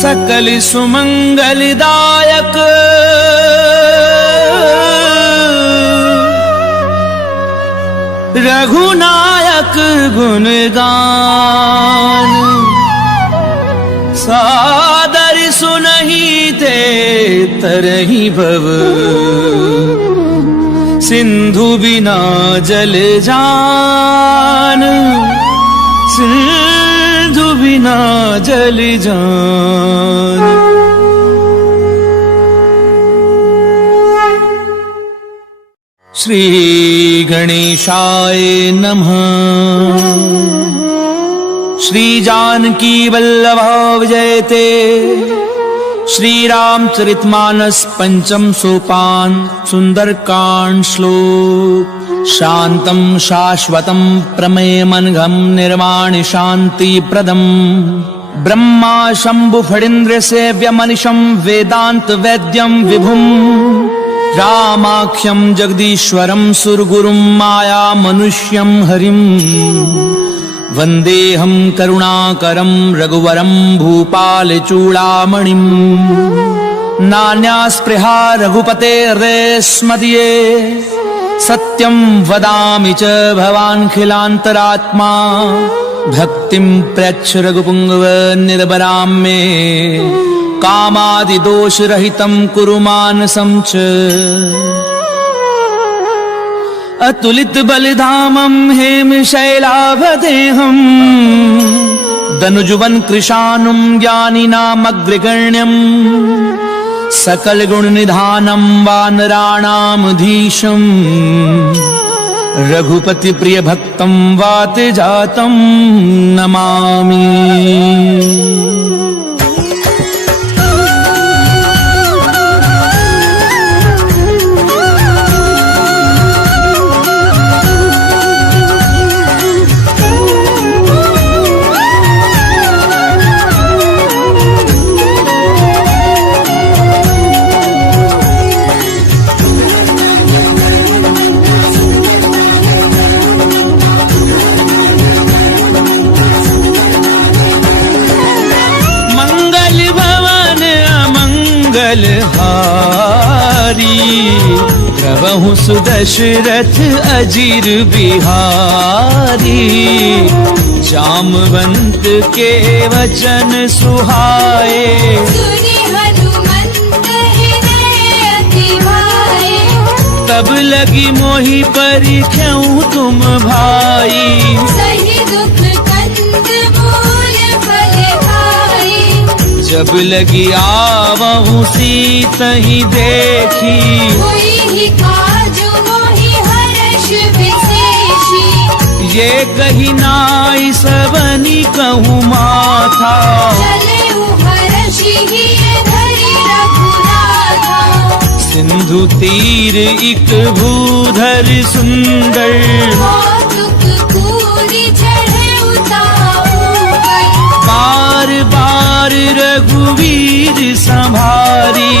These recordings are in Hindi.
सकल सुमंगलदायक रघुनायक गुणगान सादर सुनहि ते तरहि भव सिंधु बिना जल जान सिंधु बिना जल जान। श्री गणेशाय नमः। श्री जानकी वल्लभा विजयते। श्री रामचरितमानस पंचम सोपान सुंदरकांड श्लोक। शांतं शाश्वतं प्रमेयमनघं निर्वाणि शांति प्रदम् ब्रह्मा शंभु फणीन्द्र सेव्यमनिशं वेदांत वैद्यं विभुम् रामाख्यं जगदीश्वरं सुरगुरुं माया मनुष्यं हरिं वन्देऽहं करुणाकरं रघुवरं भूपालचूडामणिं। नान्या स्पृहा रघुपतेर्देस्मदीये सत्यं वदामि च भवान्खिलान्तरात्मा भक्तिं प्रयच्छ रघुपुङ्गव निर्भरां मे कामादिदोषरहितं कुरु मानसं च। अतुलित बलिधामं हेमशैलाभदेहं दनुजुवन कृशानुं ज्ञानिनामग्रगण्यं सकल गुण निधानं वानराणामधीशं रघुपति प्रिय भक्तं वातजातं नमामि। प्रभु सुदशरथ अजीर बिहारी जामवंत के वचन सुहाए तब लगी मोहि परिख्याऊ तुम भाई जब लगी आवहु सीतहि देखी ये कही नाई सबनी कहूँ माथा सिंधु तीर इक भूधर सुंदर बार बार रघुवीर संभारी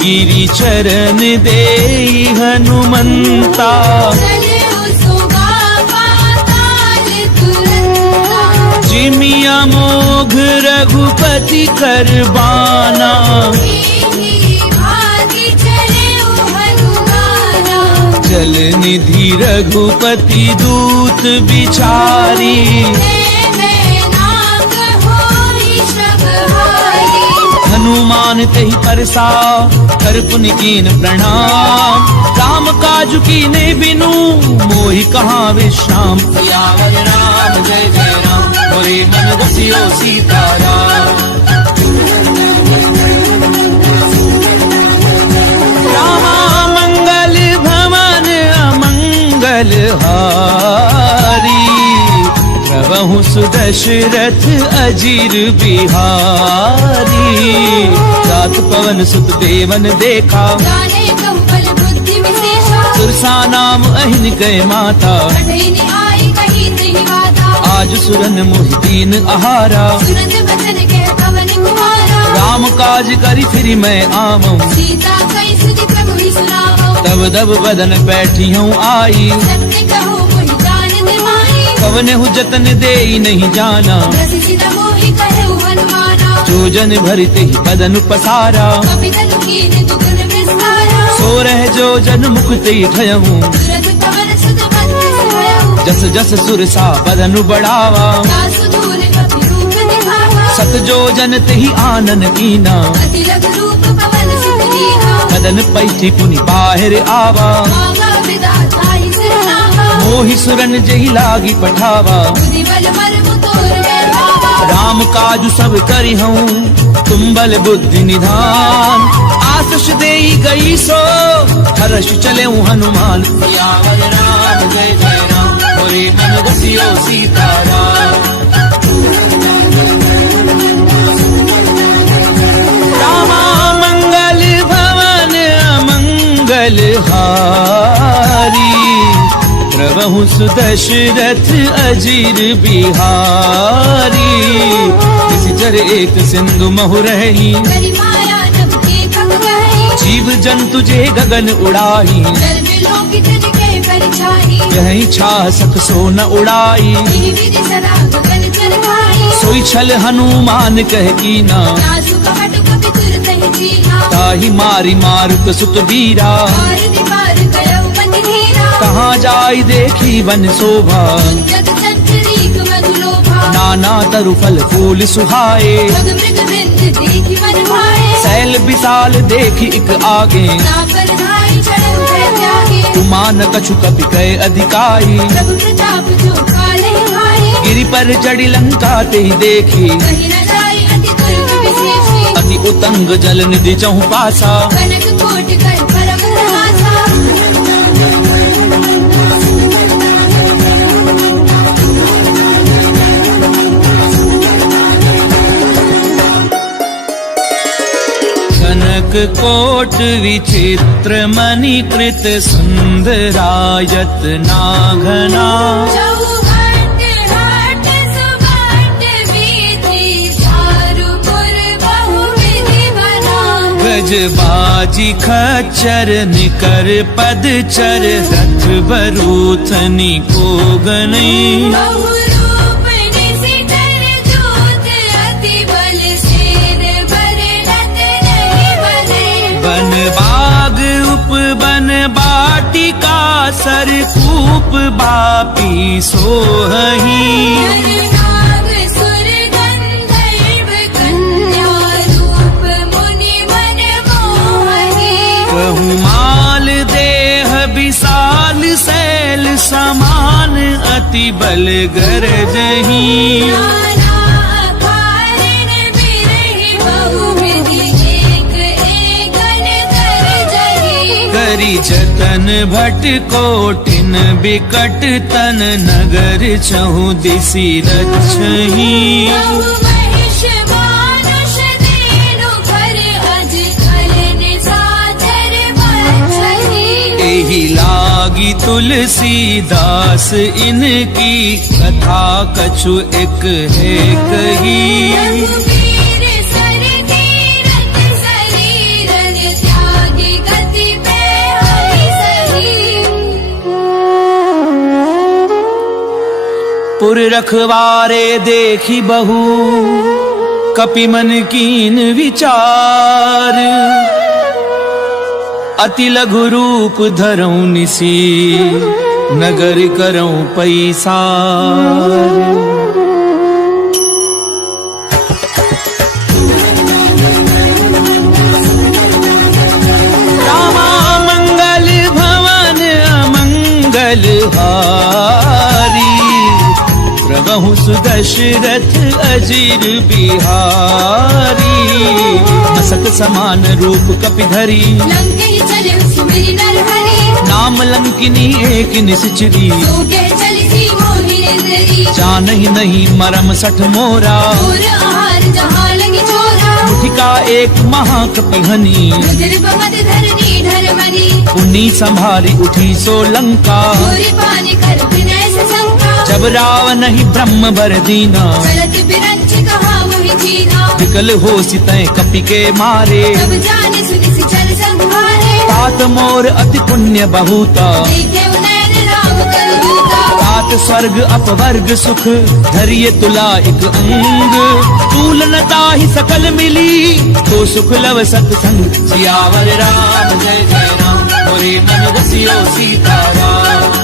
गिरि चरण दे हनुमंता जिमिया मोघ रघुपति करबाना जल निधि रघुपति दूत बिचारी हनुमान तेहि परसा कर पुनि कीन प्रणाम राम काजु कीने बिनु मोहि कहाँ विश्राम। सियावर राम जय जय राम मोरे मन बसियो सीताराम। रामा मंगल भवन अमंगल हारी प्रभु सुदशरथ अजीर बिहारी रात पवन सुत देवन देखा सुरसा नाम अहिन गए माता आज सुरन मोहिदीन आहारा राम काज करी फिर मैं आऊं तब दब बदन बैठी हूँ आई कवने हु जतन दे नहीं जाना, रसिसित मोहि कहु हनुमाना। जो जन भरते ही बदन पसारा, कपि तनु कीन्ह दुगुन विस्तारा। सो रह जो जन मुक्ति ठयहूँ, तुरत पवन सुत बंधि भयउ। जस जस सुरसा बदन बढ़ावा, दासु दूर कपि रूप दिखावा। सत जो जन तेहि आनन कीना, अति लघु रूप पवन सुत दीना। बदन पैठी पुनि बाहिर आवा, मांगा विधाता ही सिरनावा। मोहि सुरन जही लागी पठावा, बुद्धि बल मर्म तोर बैठावा। राम काजु सब करिहूँ, तुम बल बुद्धि निधान। आशीष देई गई सो हर्ष चले हनुमान, सियावर राम जय जय राम, मोरे मन बसियो सीताराम। रामा मंगल भवन अमंगल हारी, प्रभु सुदशरथ अजीर बिहारी। इस जर एक सिंधु महु रही, करि माया नभ के कब गई। जीव जंतु जे गगन उड़ाई, जल बिलों की तिनके परिछाई। यही छा सक सो न उड़ाई, विधि विधि सदा गगन चर खाई। सोई छल हनुमान कह कीना, नासु कपट कपि तुरत ही जीना। ताहि मारी मारुत सुत बीरा, पार दीवार गयउ पति धीरा। कहाँ जाई देखी वन शोभा, जग चंचरीक मधु लोभा। नाना तरु फल फूल सुहाए, जग मृग वृंद देखि मन भाए। सैल विशाल देखी इक आगे, नापर धाई चढ़उ भय त्यागे। तुमान कछु कपि कय अधिकाई, प्रभु प्रताप जो काले भाई। गिरि पर चढ़ी लंका ते देखी, कहीं न जाई अति दुर्ग विशेषी। अति उतंग जल निधि चहु पासा, कनक कोट कर परम प्रहासा। कनक कोट विचित्र मणिकृत सुंदरायत नाघना, चौघट हाट सुघट वीथि। चारु पुर बहु विधि बना। गजबाजी खच्चर निकर पदचर, रथ बरूथनी को गनई। बहु रूप निशिचर दूत। अति बल सेर बरनत नहीं बने। बन बाग उपवन बाटिका, सर कूप बापी सोहही। नर नाग सुर गंधर्व कन्या। रूप मुनि मन मोहनी। कहु माल देह विशाल, शैल समान अति बल गरजही। नाना अकारण बिरहि बहु विधि। एक एकन कर जही। करी जतन भट कोटिन बिकट तन, नगर चहु दिसि रक्षही। बहु महिष मानुष दीनु कर। अज कल निशाचर बचही। एहि लागी तुलसीदास, इनकी कथा कछु एक है कही। रघुवीर सर तीरथ शरीरन। त्यागी गति पे हरि सही। पुर रखवारे देखी बहु, कपि मन कीन विचार। अति लघु रूप धरऊं निसी, नगर करऊं पैसार। रामा मंगल भवन अमंगल हारी, प्रभु सुदशरथ अजीर बिहारी। मसक समान रूप कपि धरी, लंकेहि चले सुमिरि नरहरि। नाम लंकिनी एक निश्चरी। सूके चलिसि मोहि निंदरी। जानहि नहीं मरम सठ मोरा, और आहार जहाँ लगी चोरा। मुठिका एक महाकपिहनी, रुधिर बमद धरनी धर्मनि। पुनी संभारी उठी सो लंका। पूरी पानी कर विनय से शंका। जब रावण ही ब्रह्म बर दीना, चलत बिरंच कहा वही जीना। विकल हो सितय कपि के मारे। जब जाने सुनिसि चल संहारे। तात मोर अति पुण्य बहुता, देखे नयन राम कर दूता। तात स्वर्ग अपवर्ग सुख धरिए तुला एक अंग तूल न ताहि सकल मिली तो सुख लव सत्संग सियावर राम जय जय राम मोरे मन बसियो सीताराम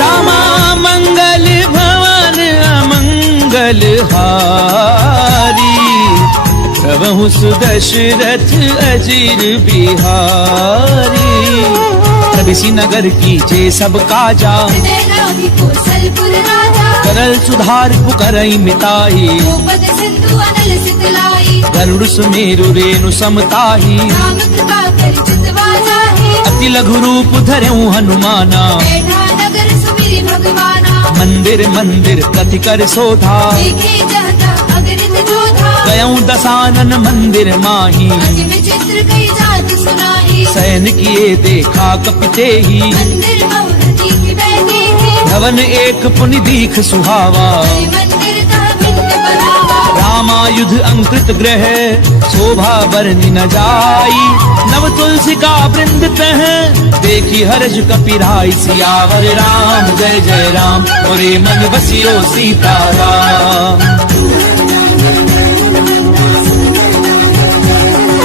रामा मंगल भवन अमंगल हारी प्रभु सुदशरथ अजीर बिहारी प्रभिसी नगर की जे सब काजा हृदय लागी कौशलपुर राजा करल सुधार पुकरई मिताई गोपद सिंधु अनल सितलाई गरुड़ सुमेरु रेणु समताही राम कृपा कर चितवा जाहे अति लघु रूप धरऊ हनुमाना बैठा नगर सुमिरि भगवाना मंदिर मंदिर प्रति कर सोधा देखे जहता अगणित जोधा गयऊ दसानन मंदिर माही अति विचित्र कई जात सुनाई सैन किए देखा कपिते ही मंदिर बहुरती की बैठी है भवन एक पुनि दीख सुहावा हरि मंदिर तह भिन्न बनावा रामायुध अंकृत ग्रह शोभा बरनि न जाई नव तुलसी का वृंद तह देखी हर्ष कपिराई सियावर राम जय जय राम मोरे मन बसियो सीताराम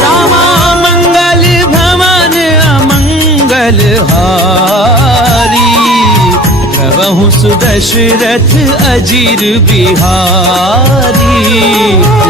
रामा मंगल भवन अमंगल हारी प्रभु सुदशरथ अजीर बिहारी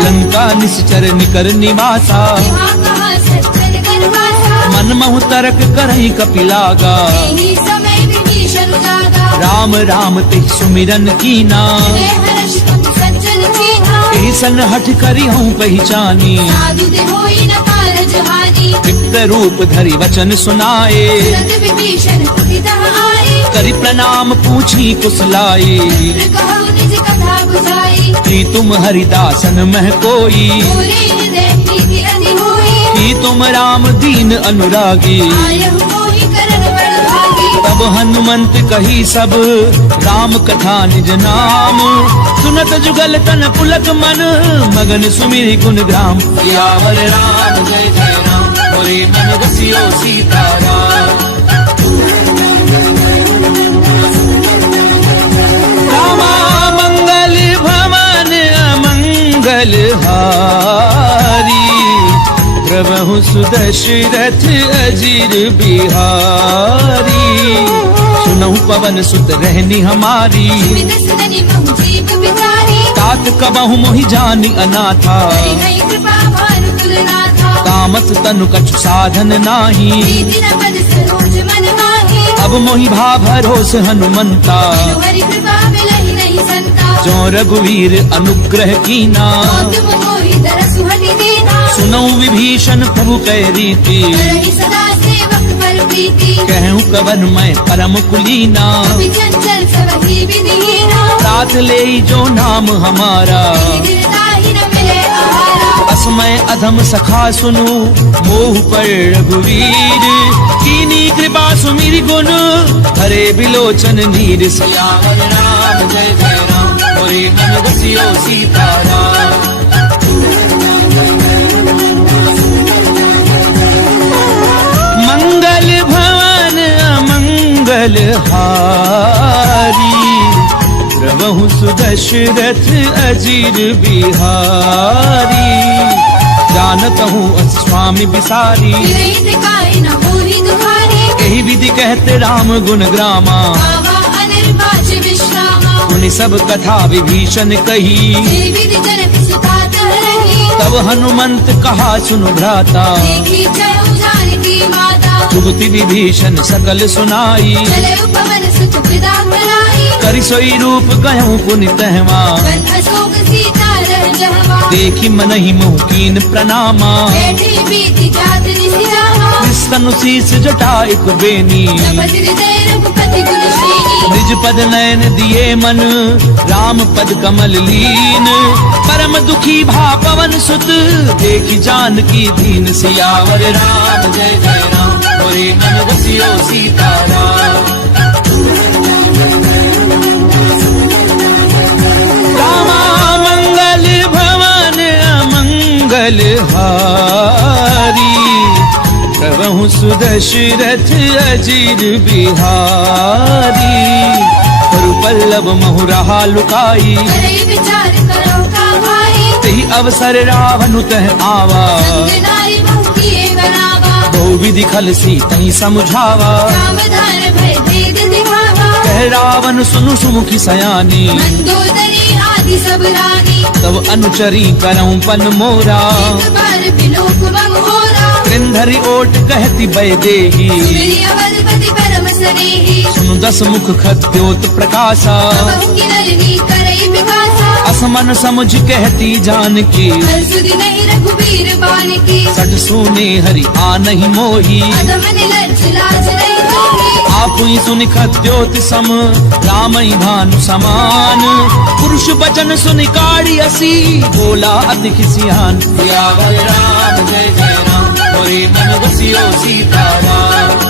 लंका निश्चर निकर निवासा यहाँ कहाँ सज्जन गणवासा मन महु तरक करहि कपिलागा यही समय विभीषण जागा राम राम ते सुमिरन कीना हृदय हर्ष तुम सज्जन छीना एहि सन हठ करी हूँ पहचानी साधु दे होई न कारज हानि विप्त रूप धरि वचन सुनाए तुरंत विभीषण उदितः आए करि प्रणाम पूछी कुशलाई मित्र कहु निज कथा बुझाई कि तुम हरिदासन मह कोई पूरे हृदय प्रीति अति होई कि तुम राम दीन अनुरागी आयहु मोहि करन बड़ भागी तब हनुमंत कही सब राम कथा निज नाम सुनत जुगल तन पुलक मन मगन सुमिरि गुण ग्राम सियावर राम जय जय राम मोरे मन बसियो सीताराम रामा मंगल भवन अमंगल हारी प्रभु सुदशरथ अजीर बिहारी सुनहु पवन सुत रहनी हमारी सुमित सदनि महु जीव बिचारी तात कबहु मोहि जानी अनाथा हरि हरि कृपा भानु तुलनाथा तामस तनु कछु साधन नाही प्रीति न पद सरोज मन माही अब मोहि भा भरोस हनुमंता बिनु हरि कृपा मिलहि नहीं संता जो रघुवीर अनुग्रह कीना तुम मोहि दरसु हटि दीना सुनऊ विभीषण प्रभु कह रीति करहि सदा सेवक पर प्रीति कहूँ कवन मैं परम कुलीना कपि चंचल सबहि विधिहीना साथ ले जो नाम हमारा गिरताहि न मिले आहारा असमय अधम सखा सुनु मोह पर रघुवीर कीनी कृपा सुमिरि गुण हरे बिलोचन नीर सियावर राम जय जय राम मोरे मन बसियो सीताराम मंगल भवन अमंगल हारी प्रभु सुदशरथ अजीर बिहारी जानत हूँ स्वामी बिसारी विरहित काहे न मोहि दुखारी यही विधि कहते राम गुण ग्रामा बाबा अनिर्वाच विश्रामा उन सब कथा विभीषण कही जे विधि जनक सुता तह रही तब हनुमंत कहा सुनु भ्राता देखी चहु जानकी माता जुगति विभीषण सकल सुनाई चले पवन सुत पिता कराई करि सोई रूप गयऊँ पुनि तहवा बन अशोक सीता रह जहवा देखी मनहि मुह कीन प्रणामा बैठे बीती जात निसिरामा स्तनु शीस जटाइक बेनी जपति हृदय रघुपति गुण श्रेणी निज पद नयन दिए मन राम पद कमल लीन परम दुखी भा पवन सुत देखी जानकी दीन सियावर राम जय जय राम मोरे मन बसियो सीताराम रामा मंगल भवन अमंगल हारी प्रभु सुदशरथ अजीर बिहारी, पल्लव महु रहा लुकाई, करे विचार करो का भाई, तेहि अवसर रावण तह आवा, संग नारी बहु किए बनावा, बहु विधि खल सी तही समझावा, सावधान भय भेद दिखावा, कह रावण सुनु सुमुखी सयानी, मंदोदरी आदि सब रानी, तब अनुचरी करऊं पन मोरा, एक बार बिलोक बंगोरा, कृंधरी ओट कहती बै देही, मेरी अवधपति परम स्नेही, सुनु दस मुख खद्योत प्रकाशा, बहु की नलिनी करई विकासा, असमन समझ कहती जानकी, हर सुधि नहीं रघुबीर बान की, सट सुने हरि आ नहीं मोही, अधम निलज्ज लाज नहीं होगी, आप ही सुन खद्योत सम राम ही भानु समान, पुरुष बचन सुन काड़ी असी, बोला अति खिसियान, सियावर राम जय जय राम, मोरे मन बसियो सीताराम।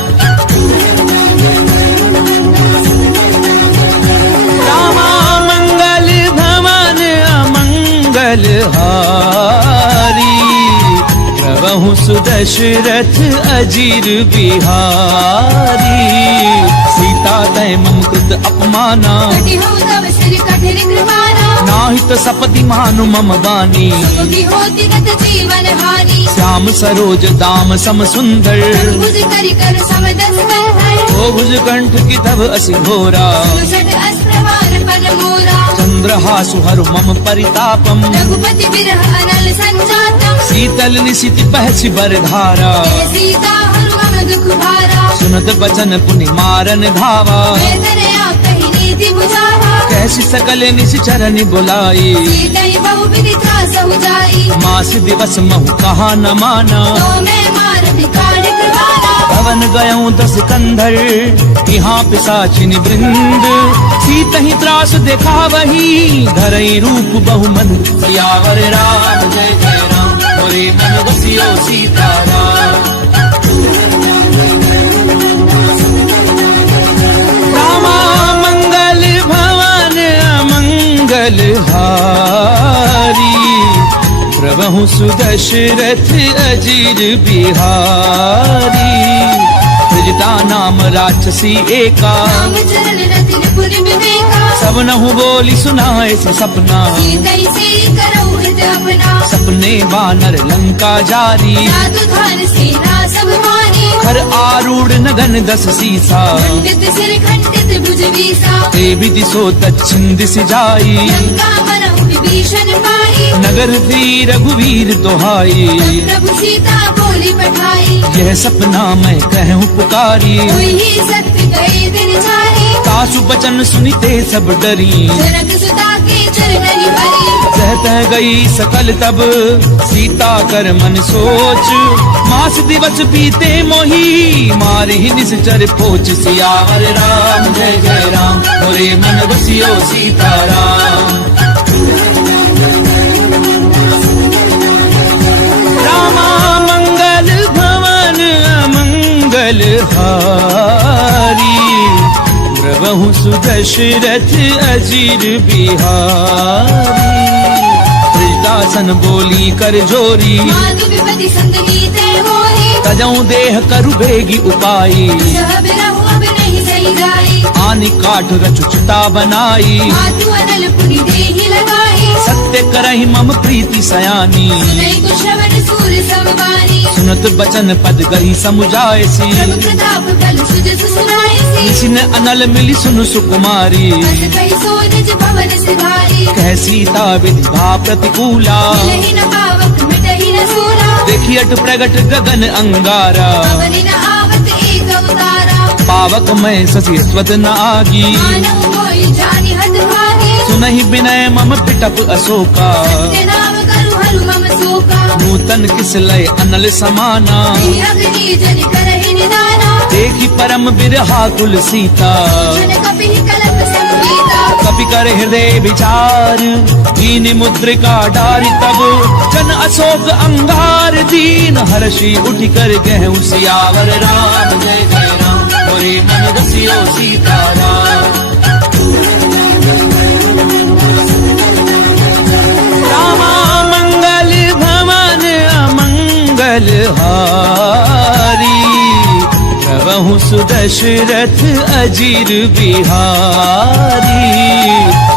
रामा मंगल भवन अमंगल हारी, प्रभु सुदशरथ अजीर बिहारी, सीता तय मम कृत अपमाना, कटि हो तव सिर कठिन कृपाना, नाहित सपति मानु मम बानी, सुखी होती गत जीवन हानि, श्याम सरोज दाम सम सुंदर, भुज करि कर समदस है, ओ भुज कंठ की तब असि घोरा, सुषट अस्त्रवान पन मोरा, चंद्रहासु हरु मम परितापम, रघुपति बिरह अनल संजातम, शीतल निशिति बहसि बरधारा, हे सीता हनुमन दुख भारा, सुनत बचन पुनि मारन धावा, वेदने आप कही नीति बुझावा, कैसी सकल निश्चरनि बुलाई, सीतई बहु विधि त्रास हो जाई, मास दिवस महु कहा न माना, तो मैं मार भिखार कृपाना, भवन गयऊं दस कंधर, यहाँ पिशाचिनि वृंद, सीतहि त्रास देखा वही, धरई रूप बहुमन, सियावर राम जय जय राम, मोरे मन बसियो सीताराम। रामा मंगल भवन अमंगल हारी, प्रभु सुदशरथ अजीर बिहारी, ब्रजता नाम राक्षसी एका, राम चरण रतिन पुर विवेका, सब नहु बोली सुनाए से सपना, सीतई से करो हित अपना, सपने वानर लंका जारी, जादू धार सेना सब मानी, हर आरूढ़ नगन दस सीसा, खंडित सिर खंडित भुज बीसा, ते विधि सो दक्षिण दिश जाई, लंका मनहु विभीषण पाई, नगर थी रघुवीर दोहाई, प्रभु सीता बोली पठाई, यह सपना मैं कहूँ पुकारी, कोई ही सत्य गए दिन जारी, सासु बचन सुनिते सब डरी, जनक सुता के चरणनि भरी, सहत गई सकल तब सीता कर मन सोच, मास दिवस बीते मोही, मारी निश्चर पोच, सियावर राम जय जय राम, मोरे मन बसियो सीताराम। रामा मंगल भवन अमंगल हारी, प्रभु सुदशरथ अजीर बिहारी, दासन बोली कर जोरी, माधु विपति संगनी ते मोही, तजऊ देह करु बेगी उपाई, सह बिरहु अब नहीं सही जाई, आनि काठ रचुचता बनाई, मातु अनल पुनि देहि लगाई, सत्य करहि मम प्रीति सयानी, सुनई को श्रवण सूर समबानी, सुनत बचन पद गई समुझायसी, प्रभु प्रताप बल सुजस सुनायसी, निशिन अनल मिली सुनु सुकुमारी, अस कहि सो निज भवन सिधारी, कह सीता विधवा प्रतिकूला, मिलहि न पावक मिटहि न सूरा, देखी अट प्रगट गगन अंगारा, पवनि न आवत एक अवतारा, पावक मैं ससी स्वद न आगी, मानव कोई जानि हत भागी, सुनहि विनय मम पिटप अशोका, सत्य नाम करु हरु मम शोका, नूतन किस लय अनल समाना, श्री अग्नि जनि करहि निदाना, देखी परम बिरहा कुल सीता, जन कपिहि कलप संगीता, कपि कर हृदय विचार, दीन मुद्रिका डारी तब, जन अशोक अंगार दीन, हर्षि उठि कर गहु सियावर राम जय जय राम, मोरे मन बसियो सीताराम। रामा मंगल भवन अमंगल हारी, प्रभु सुदशरथ अजीर बिहारी।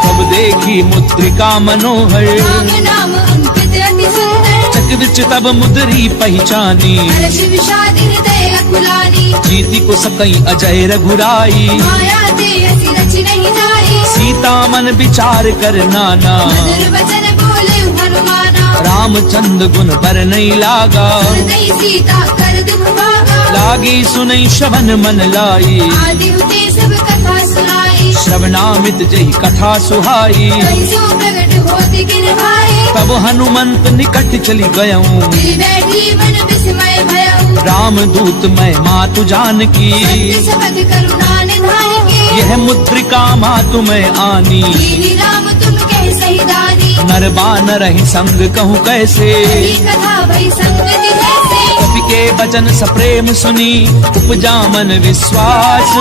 तब देखी मुद्रिका मनोहर, राम नाम अंकित अति सुंदर। चक्रविच तब मुद्री पहचानी, हर्ष विषाद हृदय अकुलानी। जीति को सकई अजय रघुराई, माया ते अति रचि नहीं जाई। सीता मन विचार कर नाना, मधुर वचन बोले हनुमाना। रामचंद्र गुण पर नहीं लागा, हृदय सीता कर दुख भागा। लागी सुनई श्रवण मन लाई, आदि हुते सब कथा सुनाई। श्रवणामित जही कथा सुहाई। कहीं सो प्रगट होति किन भाई। तब हनुमंत निकट चली गयऊं, दिल बैठी मन विस्मय भयऊ। राम दूत मैं मातु जानकी, सत्य शपथ करुणा निधान की। यह मुद्रिका मातु मैं आनी। दीनी राम तुम कह सही दानी। नर बानर ही संग कहूँ कैसे, कही कथा भई संगति जैसे। कपि के वचन सप्रेम सुनी, उपजा मन विश्वास।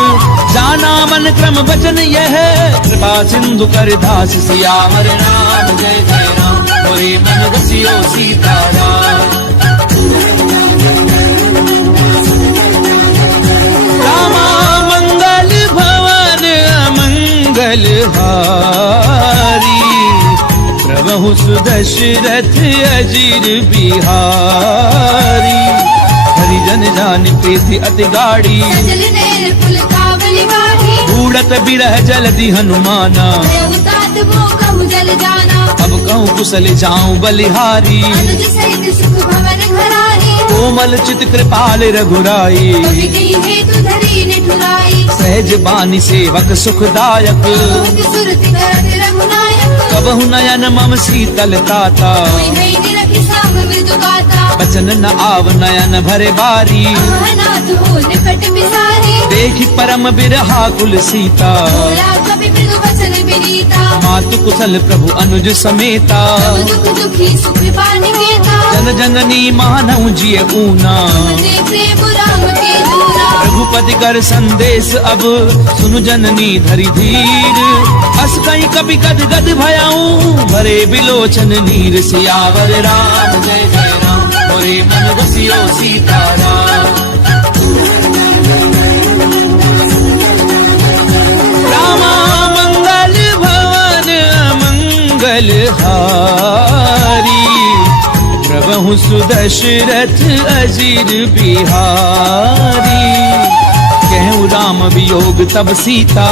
जाना मन क्रम वचन यह, कृपा सिंधु कर दास। सियावर राम जय जय राम, मोरे मन रसियो सीताराम। रामा मंगल भवन अमंगल हारी, प्रभु सुदशरथ अजीर बिहारी। हरिजन जान प्रीति अति गाड़ी, सजल नेर पुल कावली बाढ़ी। बूढ़त बिरह जलधि हनुमाना, तात वो कहु जल जाना। अब कहूँ कुशल जाऊं बलिहारी। अनुज सहित सुख भवन घरारी। कोमल चित कृपाल रघुराई, कवि कही हेतु धरी निठुराई। सहज बानी सेवक सुखदायक। बहुत सुरति करत रघुनायक। कबहु नयन मम शीतल ताता, कोई नहीं निरखि साम मृदु गाता। बचन न आव नयन भरे बारी। अनाथ हो निकट बिसारी। देखि परम बिरहा कुल सीता, बोला कवि मृदु वचन विनीता। मातु कुशल प्रभु अनुज समेता। सब दुख दुखी सुख पानी केता। जन जननी मानव जिय ऊना, ते प्रेम राम के दूरा। रघुपति कर संदेश अब, सुनु जननी धरि धीर। अस कहीं कभी गद गद भयाऊं, भरे बिलोचन नीर। सियावर राम जय जय राम, मोरे मन रसियो सीताराम। रामा मंगल भवन मंगल हारी, प्रभु सुदशरथ अजीर बिहारी। कहूँ राम वियोग तब सीता,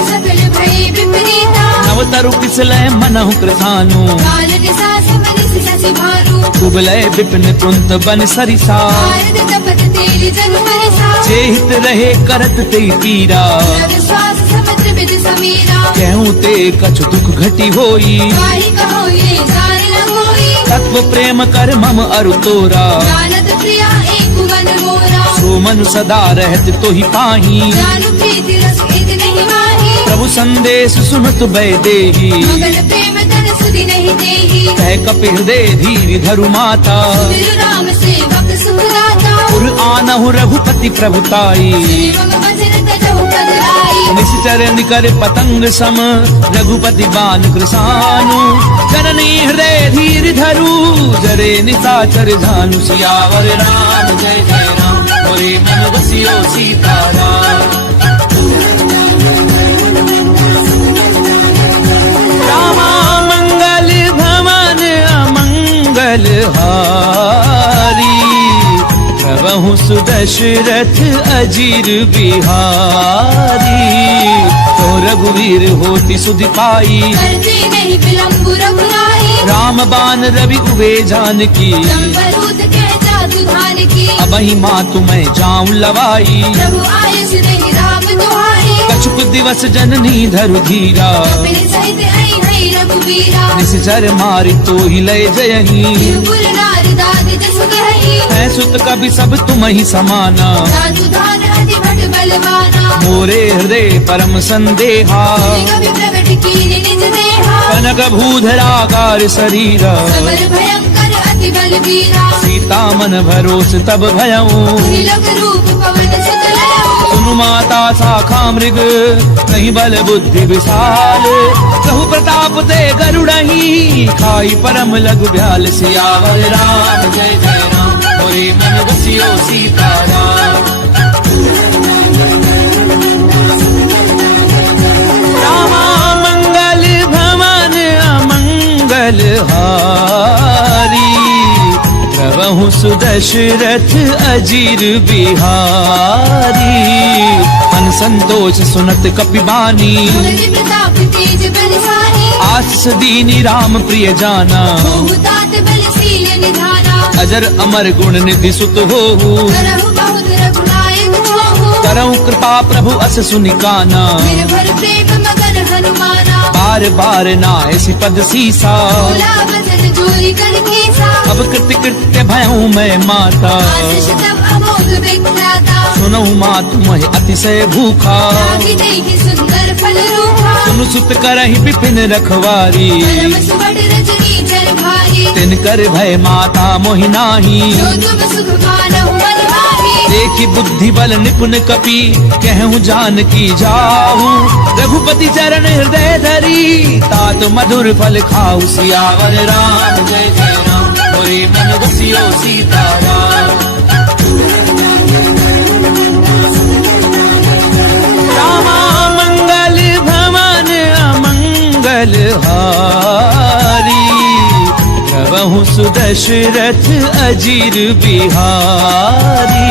सकल भई विपरीता। नव तरु पिसलय मनहु कृतानु। काल दिशा समनिस शशि भानु। कुबलय विपिन कुंत बन सरिसा, भारत तपत तेरी जन हरिसा। चेहित रहे करत ते तीरा। रव श्वास समुद्र विद समीरा। कहूँ ते कछु दुख घटी होई, काहि कहो ये जान न होई। तत्व प्रेम कर मम अरु तोरा। जानत प्रिया एक वन मोरा। सो मनु सदा रहत तो ही पाही, जानु प्रीति रस इद नहीं माही। प्रभु संदेश सुनत भय देही। मगन प्रेम धन सुधि नहीं देही। कह कपि हृदय धीर धरु माता, सुमिर राम सेवक सुखदाता। पुर आनहु रघुपति प्रभुताई। श्रीमम वचन तजहु पद आई। निश्चर निकर पतंग सम, रघुपति बान कृसानु। जननी हृदय धीर धरु, जरे निशाचर झानु। सियावर राम जय जय राम, मोरे मन रसियो सीताराम। रामा मंगल भवन अमंगल हारी, प्रभु सुदशरथ अजीर बिहारी। तो रघुवीर होति सुधि पाई, करते नहीं विलंब रघुराई। राम बान रवि उबे जानकी। संबरूत कह जादू धान की। अबहि मातु मैं जाऊं लवाई, प्रभु आयुष नहीं राम दुहाई। कछुक दिवस जननी धरु धीरा। कपिल सहित आई हई रघुवीरा। निश्चर मारि तो ही लय जयही, तिरुपुर नार दाद जस गहई। है सुत कभी सब तुम ही समाना। जादू धान अति भट बलवाना। मोरे हृदय परम संदेहा, कवि प्रगट कीन निज देहा। कनक भूधराकार शरीरा। समर भयंकर अति बलवीरा। सीता मन भरोस तब भयऊं, त्रिलोक रूप पवन सुत लयऊ। सुनु माता शाखा मृग, नहीं बल बुद्धि विशाल। कहु प्रताप ते गरुड़ही, खाई परम लघु भ्याल। सियावर राम जय जय राम, मोरे मन रसियो सीताराम। हारी प्रभु सुदशरथ अजीर बिहारी मन संतोष सुनत कपिबानी बलि प्रताप तेज बलशाली आशीष दीनी राम प्रिय जाना बहुतात बलशील निधाना अजर अमर गुण निधि सुत होहु करहु बहुत रघुनायक होहु करहु कृपा प्रभु अस सुनिकाना निर्भर प्रेम मगन हनुमाना बार बार नायसि पद सीसा बोला बचन जोरी कर केसा अब कृत्य कृत्य भयऊ मैं माता आशीष तब अमोघ विख्याता सुनहु मात मोहि अतिशय भूखा लागी देखि सुंदर फल रूपा सुनु सुत करहि विपिन रखवारी परम सुबड़ रजनी चर भारी तिन कर भय माता मोहि नाही जो तुम सुख मानहु मन भावी देखि बुद्धि बल निपुण कपि कहूँ जान की जाहू रघुपति चरण हृदय धरी तात मधुर फल खाऊ सियावर राम जय जय राम मोरे मन बसियो सीताराम रामा मंगल भवन अमंगल हारी प्रभु सुदशरथ अजीर बिहारी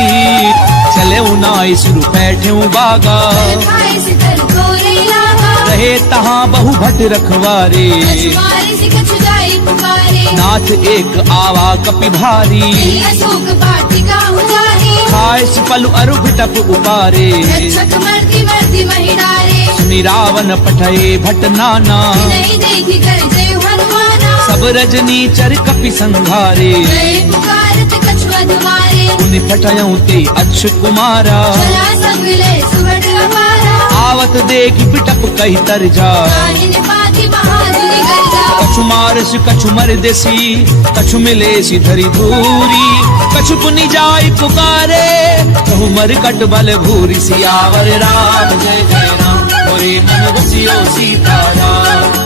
चले नाई सुरु बैठे बागा खाए सितर कोरे लागा रहे तहाँ बहु भट रखवारे कछुआरे से कछु जाए पुकारे नाथ एक आवा कपि भारी दिल अशोक वाटिका उजारी खाए पलु अरु बिटप उपारे रक्षक मर्दी मर्दी महिडारे सुनि रावण पठये भट नाना नहीं देखी कर जय हनुमाना सब रजनी चर कपि संघारे जय पुकारत कछु अधमारे उनि पठयऊ ते अक्ष कुमारा चला संग ले सुबड़ अपारा आवत देख बिटप कही तर जा काहिन पाति बहादुरी गर्जा कछु मारस कछु मर देसी कछु मिले सी धरी धूरी कछु पुनि जाय पुकारे कहु मर कट बल भूरी सियावर राम जय जय राम मोरे मन बसियो सीताराम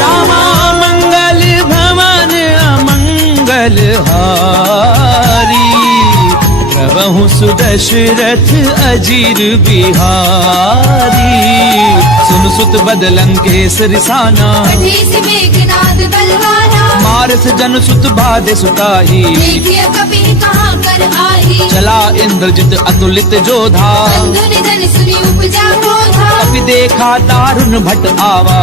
रामा मंगल भवन अमंगल हारी प्रभु सुदशरथ अजीर बिहारी सुन सुत बदलंकेश रिसाना कठीस मेघनाद बलवाना मारस जन सुत बाधे सुताही देखिए कभी कहाँ कर आई चला इंद्रजित अतुलित जोधा बंधु निधन सुनी उपजा बोधा कपि देखा दारुण भट आवा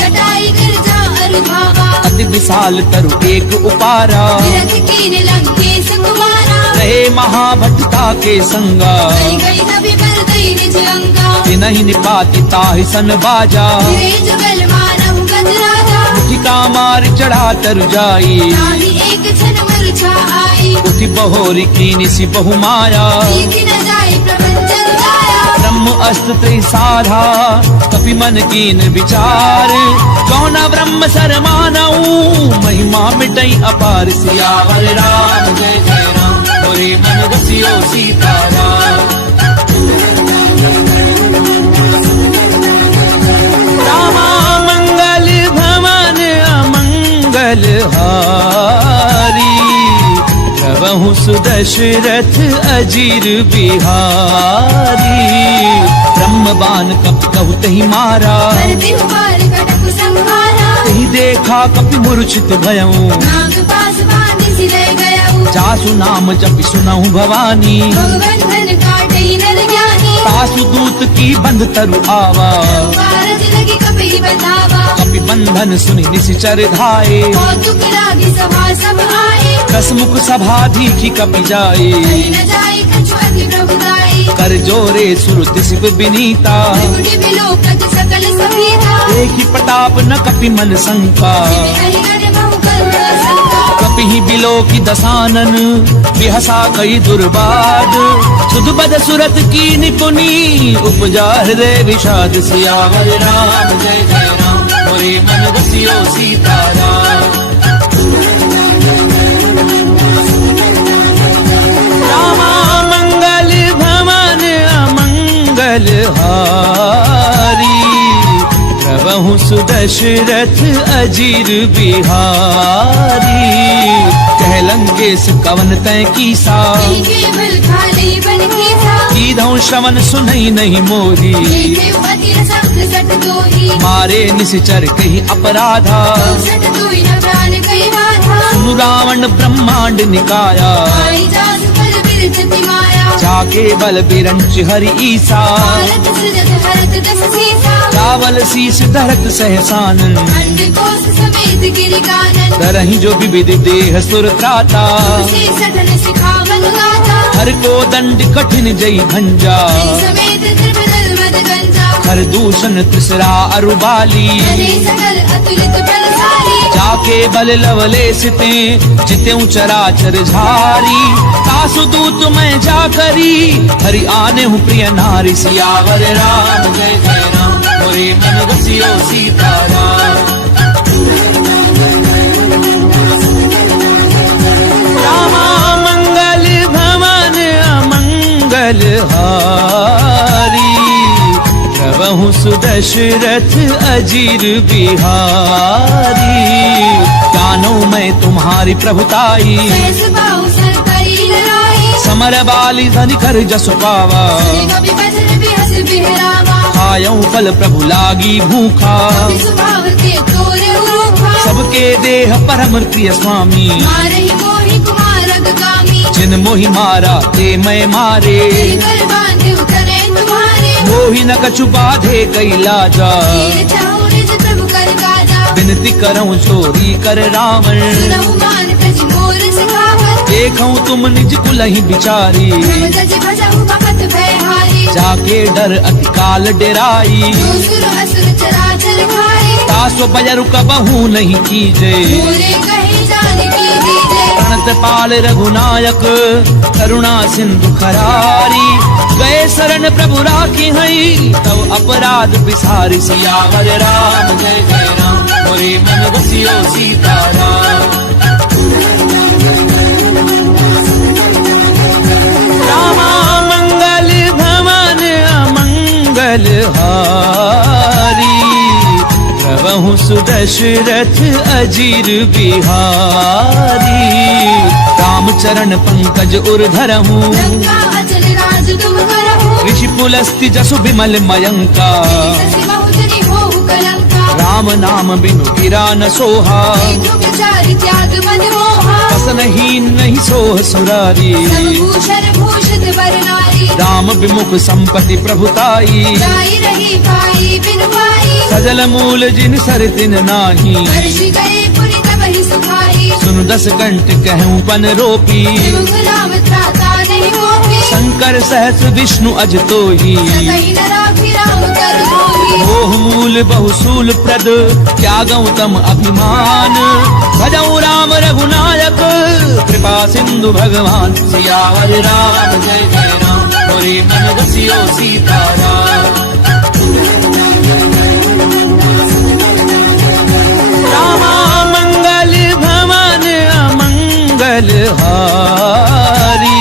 कटाई गिरजा अरुभावा अति विशाल तरु एक उपारा विरथ कीन लंकेश कुमारा रहे महाभटता के संगा गई गई नबी पर गई निज अंगा नहीं निपाति ताहि सन बाजा रे जुगल मानहु गजराजा मुठिका मार चढ़ा तर जाई नाही एक क्षण मुरझा आई उठि बहोरी कीनि सि बहु माया सीधी न जाए प्रपंचन जाया ब्रह्म अस्त्र त्रिसाधा कपि मन कीन विचार कौन ब्रह्म सर मानऊ महिमा मिटई अपार सियावर राम जय जय राम मोरे मन बसियो सीताराम रामा मंगल भवन अमंगल हारी प्रभु सुदशरथ अजीर बिहारी ब्रह्म बाण कपि कहु तहि मारा करती हुबार कटक संहारा तहि देखा कपि मूर्छित भयऊ नाग पास बांधि सिले गयऊ जासु नाम जपि सुनहु भवानी भगवंधन काटई नर ज्ञानी तासु दूत की बंध तरु आवा कारज लगी कपि बतावा कपि बंधन सुनि निशिचर धाये कौतुक लागी सभा सब आए दसमुख सभा दीखि कपि जाए कहीं न जाए कछु अति प्रभुदाई कर जोरे सुर दिसिप बिनीता त्रिपुटी विलोकत सकल सभीता देखि प्रताप न कपि मन शंका कहीं गण बहु करुणा संका कपि ही बिलो की दसानन बिहसा कई दुर्बाद सुध बद सुरत की निपुनी उपजा हृदय विषाद सियावर राम जय जय राम मोरे मन बसियो सीताराम रामा मंगल भवन अमंगल हारी प्रभु सुदशरथ अजीर बिहारी कह लंकेश कवन तय कीसा यही केवल खाली बन कीसा कीधौ श्रवण सुनई नहीं मोरी देखे अति सख्त सट दोही मारे निश्चर कही अपराधा सट दोई न प्राण कई बाधा सुनु रावण ब्रह्मांड निकाया आई जास पर बिरजति माया जाके बल बिरंच हरि ईसा भारत सृजत हरत दस सीसा चावल शीस धरत सहसानन अंड कोस समेत गिरि कानन करही जो विविध देह सुर त्राता उसे सटन सिखावन गाथा हर को दंड कठिन जई भंजा समेत त्रिपदल मद गंजा हर दूषण त्रिसरा अरुबाली हरे सकल अतुलित बलशाली जाके बल लवले सिते जित्यों चराचर झारी तासु दूत मैं जा करी हरि आने हूँ प्रिय नारी सियावर राम जय जय राम मोरे मन बसियो सीताराम रामा मंगल भवन अमंगल हारी प्रभु सुदशरथ अजीर बिहारी जानो मैं तुम्हारी प्रभुताई सहस बाहु सर करी लड़ाई समर बाली धनि कर जसु पावा कभी बजर बिहस बिहरावा खायऊ फल प्रभु लागी भूखा कभी सुभाव के तोरे उरूखा सबके देह परम प्रिय स्वामी मारहि मोहि कुमार अगगामी जिन मोहि मारा ते मैं मारे कर बांधे उतरे तुम्हारे मोहि न कछु बाधे कैलाजा तीर चाहु निज प्रभु कर काजा विनती करऊं चोरी कर रावण सुनहु मान तज मोर सिखावत देखऊं तुम निज कुलहि बिचारी प्रभु तज भजहु भगत भयहारी जाके डर अति काल डेराई जो सुर असुर चराचर खाए तासो बजरु कबहू नहीं कीजे मोरे कहीं जान की दीजे प्रणत पाल रघुनायक करुणा सिंधु खरारी गए शरण प्रभु राखी हई तब अपराध बिसारी सियावर राम जय जय राम मोरे मन बसियो सीताराम रामा मंगल भवन अमंगल हारी प्रभु सुदशरथ अजीर बिहारी रामचरण पंकज उर धरहूँ लंका अचल राज तुम करहु ऋषि पुलस्ति जसु विमल मयंका ससि बहुजनि होहु कलंका राम नाम बिनु गिरा न सोहा जो विचारि त्याग मद मोहा वसनहीन नहीं सोह सुरारी सब भूषण भूषित वर नारी राम विमुख संपत्ति प्रभुताई जाई रही पाई बिनु पाई सजल मूल जिन सर दिन नाही हर्ष गए पुरि तबहि सुखाई सुन दस कंठ कहूँ पन रोपी मुख नाम त्राता नहीं मोहि शंकर सहस विष्णु अज तोही कहीं न राखी राम कर धोही मोह मूल बहुसूल प्रद त्यागौ तम अभिमान भजऊ राम रघुनायक कृपा सिंधु भगवान सियावर राम जय जय राम मोरे मन बसियो सीताराम रामा मंगल भवन अमंगल हारी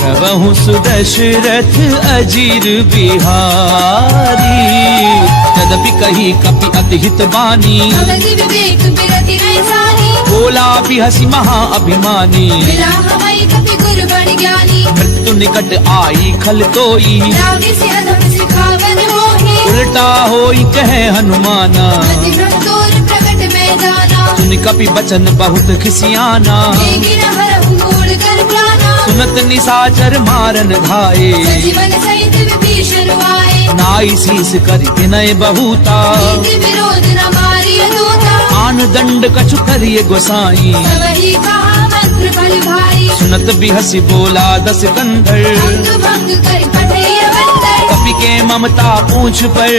प्रभु सुदशरथ अजीर बिहारी तदपि कही कपि अति हित बानी भगति विवेक बिरति नहीं सानी बोला भी हसी महा अभिमानी विराह मई कपि गुर बड़ ज्ञानी मृत्यु निकट आई खल तोई रावि से अधम सिखावन मोहि उल्टा होई कहे हनुमाना अति भ्रमतोर प्रकट में जाना सुन कपि बचन बहुत खिसियाना देगी न हरहु मूढ़ कर प्राणा सुनत निसाचर मारन घाये सजीवन सहित विभीषण आए नाई शीस करि विनय बहुता नीति विरोध न मारिय दूता आन दंड कछु करिय गोसाई सबहि कहा मंत्र बल भाई सुनत बिहसी बोला दस कंधर अंग भंग कर पठैय बंदर कपि के ममता पूछ पर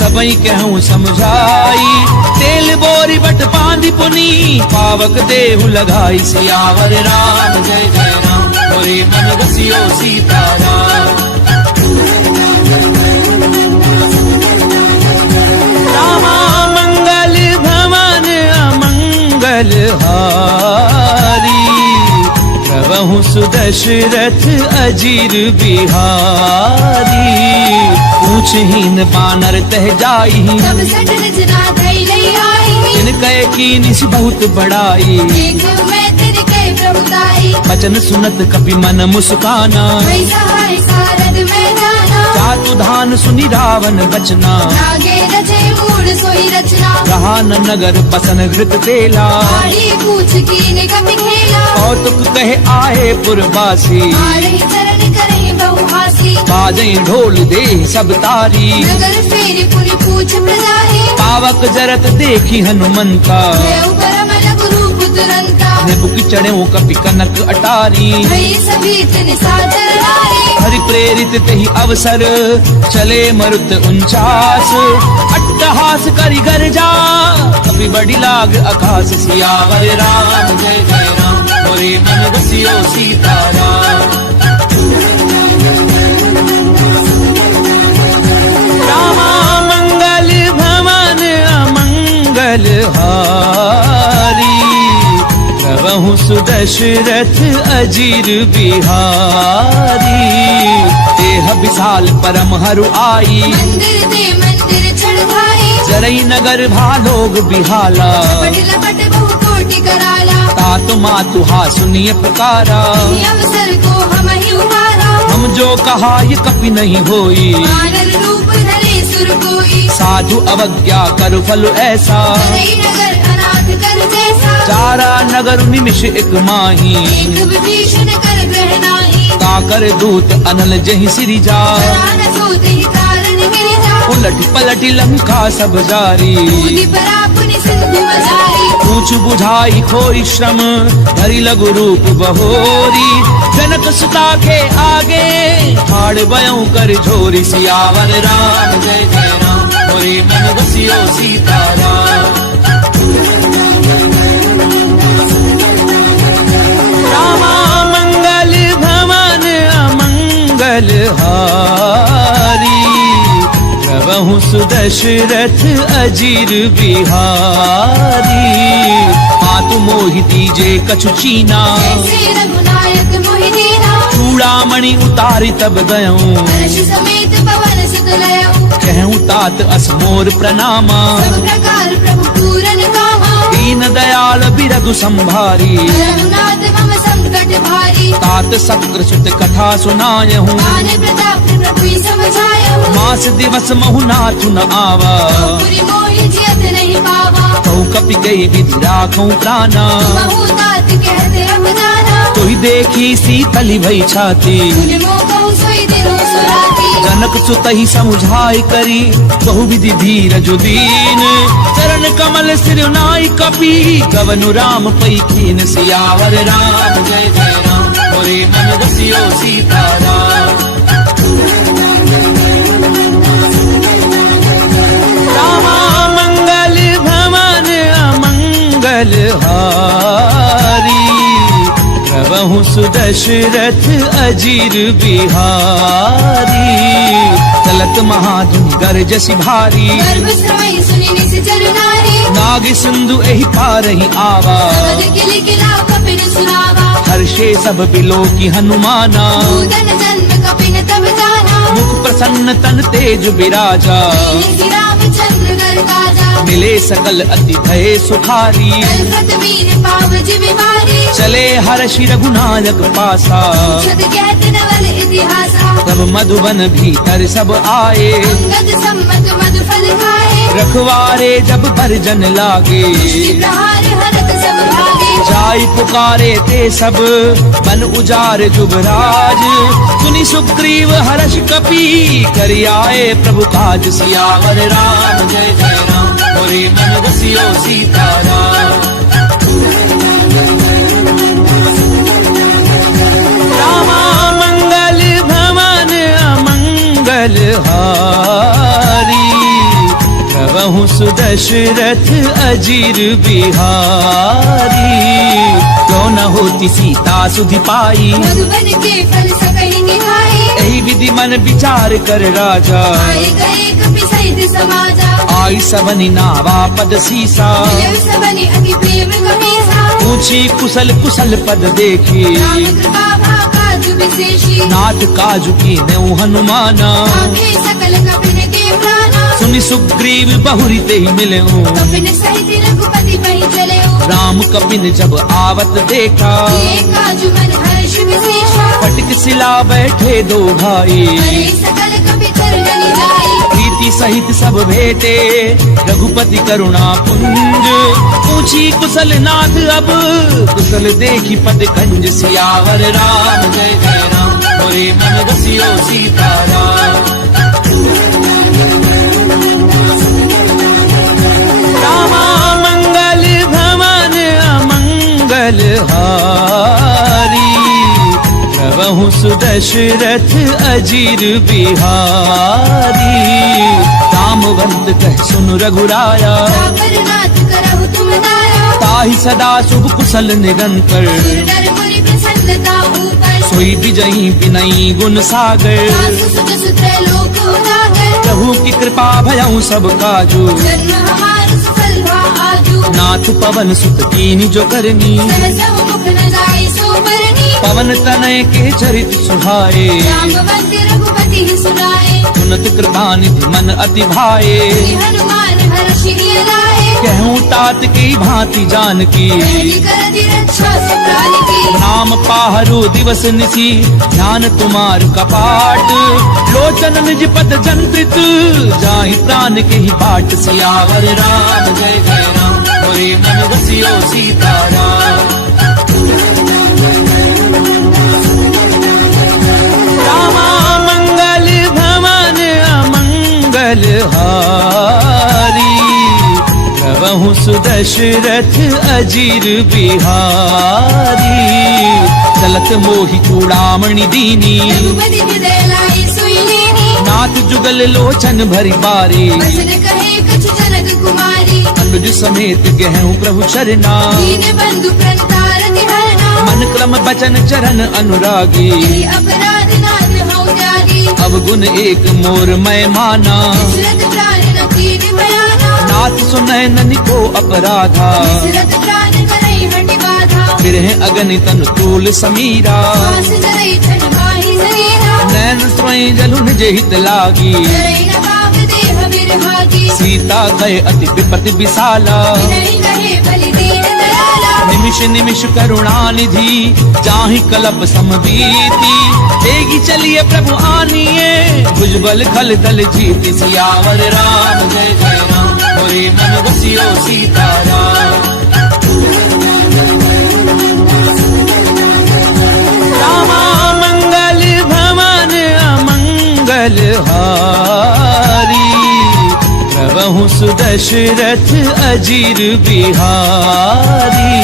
सबई कहूँ समझाई तेल बोरी बट बांधि पुनी पावक देहु लगाई सियावर राम जय जय राम मोरे मन बसियो सीताराम रामा मंगल भवन अमंगल हारी प्रभु सुदशरथ अजीर बिहारी पूछहीन बानर तह जाई सब सट रचना धई लई आई जिन कह की निस बहुत बड़ाई देख मैं तेरे बचन सुनत कपि मन मुस्काना। भई सहाय सारद में जाना, जातु धान सुनि रावण बचना। लागे रचे मूड सोई रचना, रहा न नगर बसन घृत तेला। आड़ी पूछ कीने कपि खेला, कौतुक कहे आए पुरवासी। आड़े चरण करे बहुहासी, बाजई ढोल दे सब तारी। नगर फेरी पुनि पूछ प्रजाहि, पावक जरत देखी हनुमंता। देव परम लघु रूप तुरंता। निबुक चढ़े कपि कनक अटारी। भई सभीत निशाचर नारी, हरि प्रेरित तेहि अवसर चले मरुत 49। अट्टहास करि गर्जा कपि बड़ी लाग आकाश। सियावर राम जय जय राम, मोरे मन बसियो सीताराम। रामा मंगल भवन अमंगल हारी। प्रभु सुदशरथ अजीर बिहारी। देह विशाल परम हरु आई। मंदिर ते मंदिर चढ़ाई, जरई नगर भालोग बिहाला। पट लपट बहु कोटि कराला। तातु मातु हा सुनिय पुकारा। ये अवसर को हम ही उबारा, हम जो कहा ये कपि नहीं होई। वानर रूप धरे सुर कोई, साधु अवज्ञा कर फल ऐसा। करई नगर अनाथ कर जैसा। चारा नगर निमिष एक माही। एक विभीषण कर ग्रह नाही, काकर दूत अनल जहि सिरि जा। प्राण सोत ही कारण गिर जा। उलट पलट लंका सब जारी। कूदि परा पुनि सिंधु मझारी, पूछ बुझाई खोई श्रम धरि लघु रूप बहोरी। जनक सुता के आगे हाड़ बयऊ कर झोरी। सियावर राम जय जय राम, मोरे मन बसियो सीताराम। रामा मंगल भवन अमंगल हारी। प्रभु सुदशरथ अजीर बिहारी। मातु मोहि दीजे कछु चीना। जैसे रघुनायक मोहि दीना। चूड़ामणि उतारी तब गयऊं। हर्ष समेत पवन सुत लयऊ, कहूँ तात असमोर प्रणामा। सब प्रकार प्रभु पूरन कामा। दीन दयाल बिरधु संभारी। रघुनाथ मम संकट भारी, तात सक्र सुत कथा सुनायहूँ। आने प्रताप प्रभु समझायऊ। मास दिवस महु नाथु न आवा। पुरि मोहि जियत नहीं पावा, कहूँ कपि कई विधि राखूं प्राणा। बहु तात कहते अब जाना। तोहि देखी सीतली भई छाती। पुनि मोह कहु सोई दिनो सुराती। जनक सुतहि समुझाई करी बहु विधि धीरज दीन। चरण कमल सिर नाई कपि गवनु राम पई कीन। सियावर राम जय जय राम, मोरे मन बसियो सीताराम। रामा मंगल भवन अमंगल हारी। प्रभु सुदशरथ अजीर बिहारी। चलत महाधुनि गरजसि भारी। गर्भ श्रवई सुनि निश्चर नारी, नाग सिंधु एहि पारहि आवा। सबद किलि किला कपिन सुनावा। हर्षे सब बिलो की हनुमाना। भूतन जन्म कपिन तब जाना, मुख प्रसन्न तन तेज बिराजा। श्री रामचंद्र घर काजा। मिले सकल अति भय सुखारी। कलकत मीन पाव जिमि मारी, चले हर्षि रघुनायक पासा। छद कहत नवल इतिहासा। तब मधुबन भीतर सब आए। अंगद सम्मत मधु फल खाए, रखवारे जब भरजन लागे। मुष्टि प्रहार हरत सब भागे। जाई पुकारे ते सब बन उजार जुबराज। सुनि सुग्रीव हर्ष कपि करि आए प्रभु काज। सियावर राम जय जय राम, मोरे मन बसियो सीताराम। रामा मंगल भवन अमंगल हारी। प्रभु सुदशरथ अजीर बिहारी। क्यों न होती सीता सुधि पाई। मधुबन के फल सकहि निहाई, यही विधि मन विचार कर राजा। आए गए कपि सहित समाजा। आई सबनि नावा पद सीसा। मिलऊ सबनि अति प्रेम गणेशा। पूछी कुशल कुशल पद देखी। राम कृपा भा काजु विशेषी। नाथ काजु की नेउ हनुमाना। आखे सकल कपिन के प्राणा। सुनि सुग्रीव बहुरी ते मिले। कपिन सहित रघुपति पहि चलेऊ। राम कपिन जब आवत देखा, किए काजु मन हर्ष विशेषा। फटक सिला बैठे दो भाई, करे सकल कपि चरणनि जाई। प्रीति सहित सब भेटे रघुपति करुणा पुंज। पूछी कुशल नाथ अब, कुशल देखी पद कंज। सियावर राम जय जय राम, मोरे मन रसियो सीताराम। रामा मंगल भवन अमंगल हारी, प्रभु सुदशरथ अजीर बिहारी। रामवंत कह सुन रघुराया, रापर नाथ करहु तुम दाया। ताहि सदा शुभ कुशल निरंतर, नर मुनि प्रसन्नता ऊपर। सोई विजयी विनयी गुण सागर। सासु सुत सुत्र लोक उजागर। प्रभु की कृपा भयउ सब काजू, जन्म हमार सफल भा आजू। नाथ पवन सुत कीनी जो करनी, सहस मुख न जाय सो बरनी। पवन तनय के चरित सुहाए, रामवंत रघुपति सुनाए। सुनत कृपा निधि मन अति भाए। श्री हनुमान हर्षि लाए। कहूँ तात की भांति जानकी, पहली करति रक्षा सुप्राण की। नाम पाहरो दिवस निसी, ध्यान तुम्हार कपाट। लोचन निज पद जंत्रित, जाहि प्राण के ही बाट। सियावर राम जय जय राम, मोरे मन रसियो सीताराम। रामा मंगल भवन अमंगल हारी, प्रभु सुदशरथ अजीर बिहारी। चलत मोहि चूड़ामणि दीनी, रघुपति हृदय लाए सोई लेनी। नाथ जुगल लोचन भरी बारी। बसन कहे कछु जनक कुमारी। अनुज समेत गहूँ प्रभु चरना, दीन बंधु प्रणतारति हरना। मन क्रम बचन चरण अनुरागी। यही अपराध नाथ हौ त्यागी। अवगुण एक मोर मैं माना, दशरथ प्राण न कीन भयाना। नाथ सुनय ननिको अपराधा। दशरथ प्राण करई हटि बाधा। फिरह अगनितन तूल समीरा, पास धरई छन माहि शरीरा। नैन स्वयं जलु निज हित लागी। धरई न पाप देह बिरभागी। सीता गए अति विपति विशाला, विनय कहे बलि दीन दयाला। निमिष निमिष करुणा निधि, जाहि कलप समबीति। तेगी चलिए प्रभु आनिए, भुजबल खल दल जीति। सियावर राम जय जय राम, मोरे मन रसियो सीताराम। रामा मंगल भवन अमंगल हारी, प्रभु सुदशरथ अजीर बिहारी।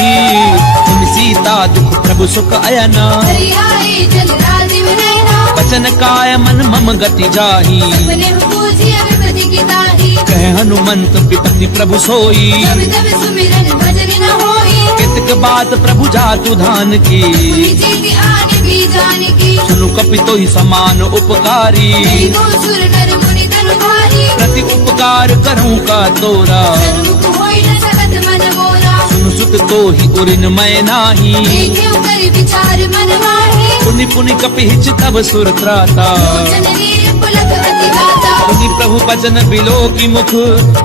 तुम सीता दुख प्रभु सुख अयना, हरि आए जल राजीव नयना। वचन काय मन मम गति जाही। सपने पूजिय विपति की ताही। कह हनुमंत विपति प्रभु सोई, तब तब सुमिरन भजन न होई। कितक बात प्रभु जातु धान की। पुनि चेति आन भी जानकी। सुनु कपि तोहि समान उपकारी, नहीं को सुर नर मुनि तनु भारी। प्रति उपकार करूं का तोरा। सन्मुख होई न सकत मन मोरा। सुनु सुत तोहि उरिन मैं नाही, देखेउ कर विचार मन माही। पुनि पुनि कपि हिच तब सुर त्राता। लोचन नीर पुलक अति गाता। पुनि प्रभु बचन बिलो की मुख,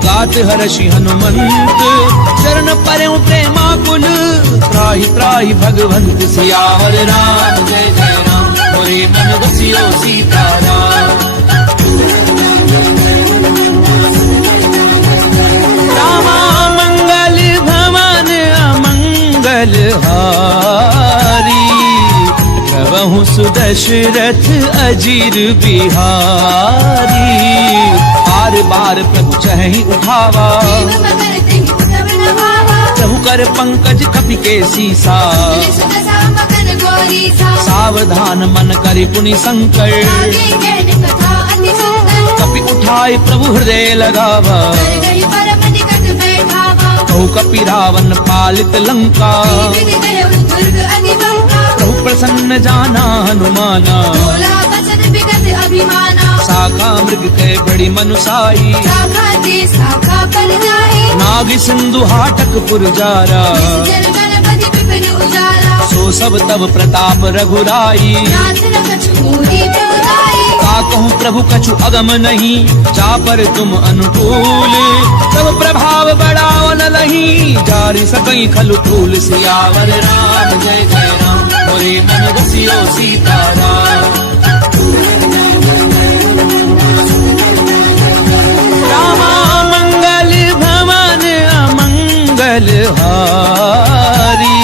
गात हर्षि हनुमंत। चरण परउ प्रेमाकुल, त्राहि त्राहि भगवंत। सियावर राम जय जय राम, मोरे मन रसियो सीताराम। रामा मंगल भवन अमंगल हारी, प्रभु सुदशरथ अजीर बिहारी। बार बार प्रभु चहि उठावा, देव मगर तेहि उठब न भावा। प्रभु कर पंकज कपि के सीसा। सुत मगन गौरी सा। सावधान मन करि पुनि संकर, आगे कहन कथा अति सुंदर। कपि उठाए प्रभु हृदय लगावा। कर गई परम निकट बैठावा। कहु कपि रावण पालित लंका, विधि कहु दुर्ग अति बंका। प्रभु प्रसन्न जाना हनुमाना। बोला बचन विगत अभिमाना। शाखा मृग के बड़ी मनुसाई, शाखा ते शाखा फल जाए। नाग सिंधु हाटक पुरजारा। जन गणपति विपिन उजाला। सो सब तब प्रताप रघुराई, नाथ न कछु मोहि प्रभुताई। कहूँ प्रभु कछु अगम नहीं, जा पर तुम अनुकूल। तब प्रभाव बढ़ाओ न लही, जारी सकई खलु फूल। सियावर राम जय जय राम, मोरे मन बसियो सीताराम। रामा मंगल भवन अमंगल हारी,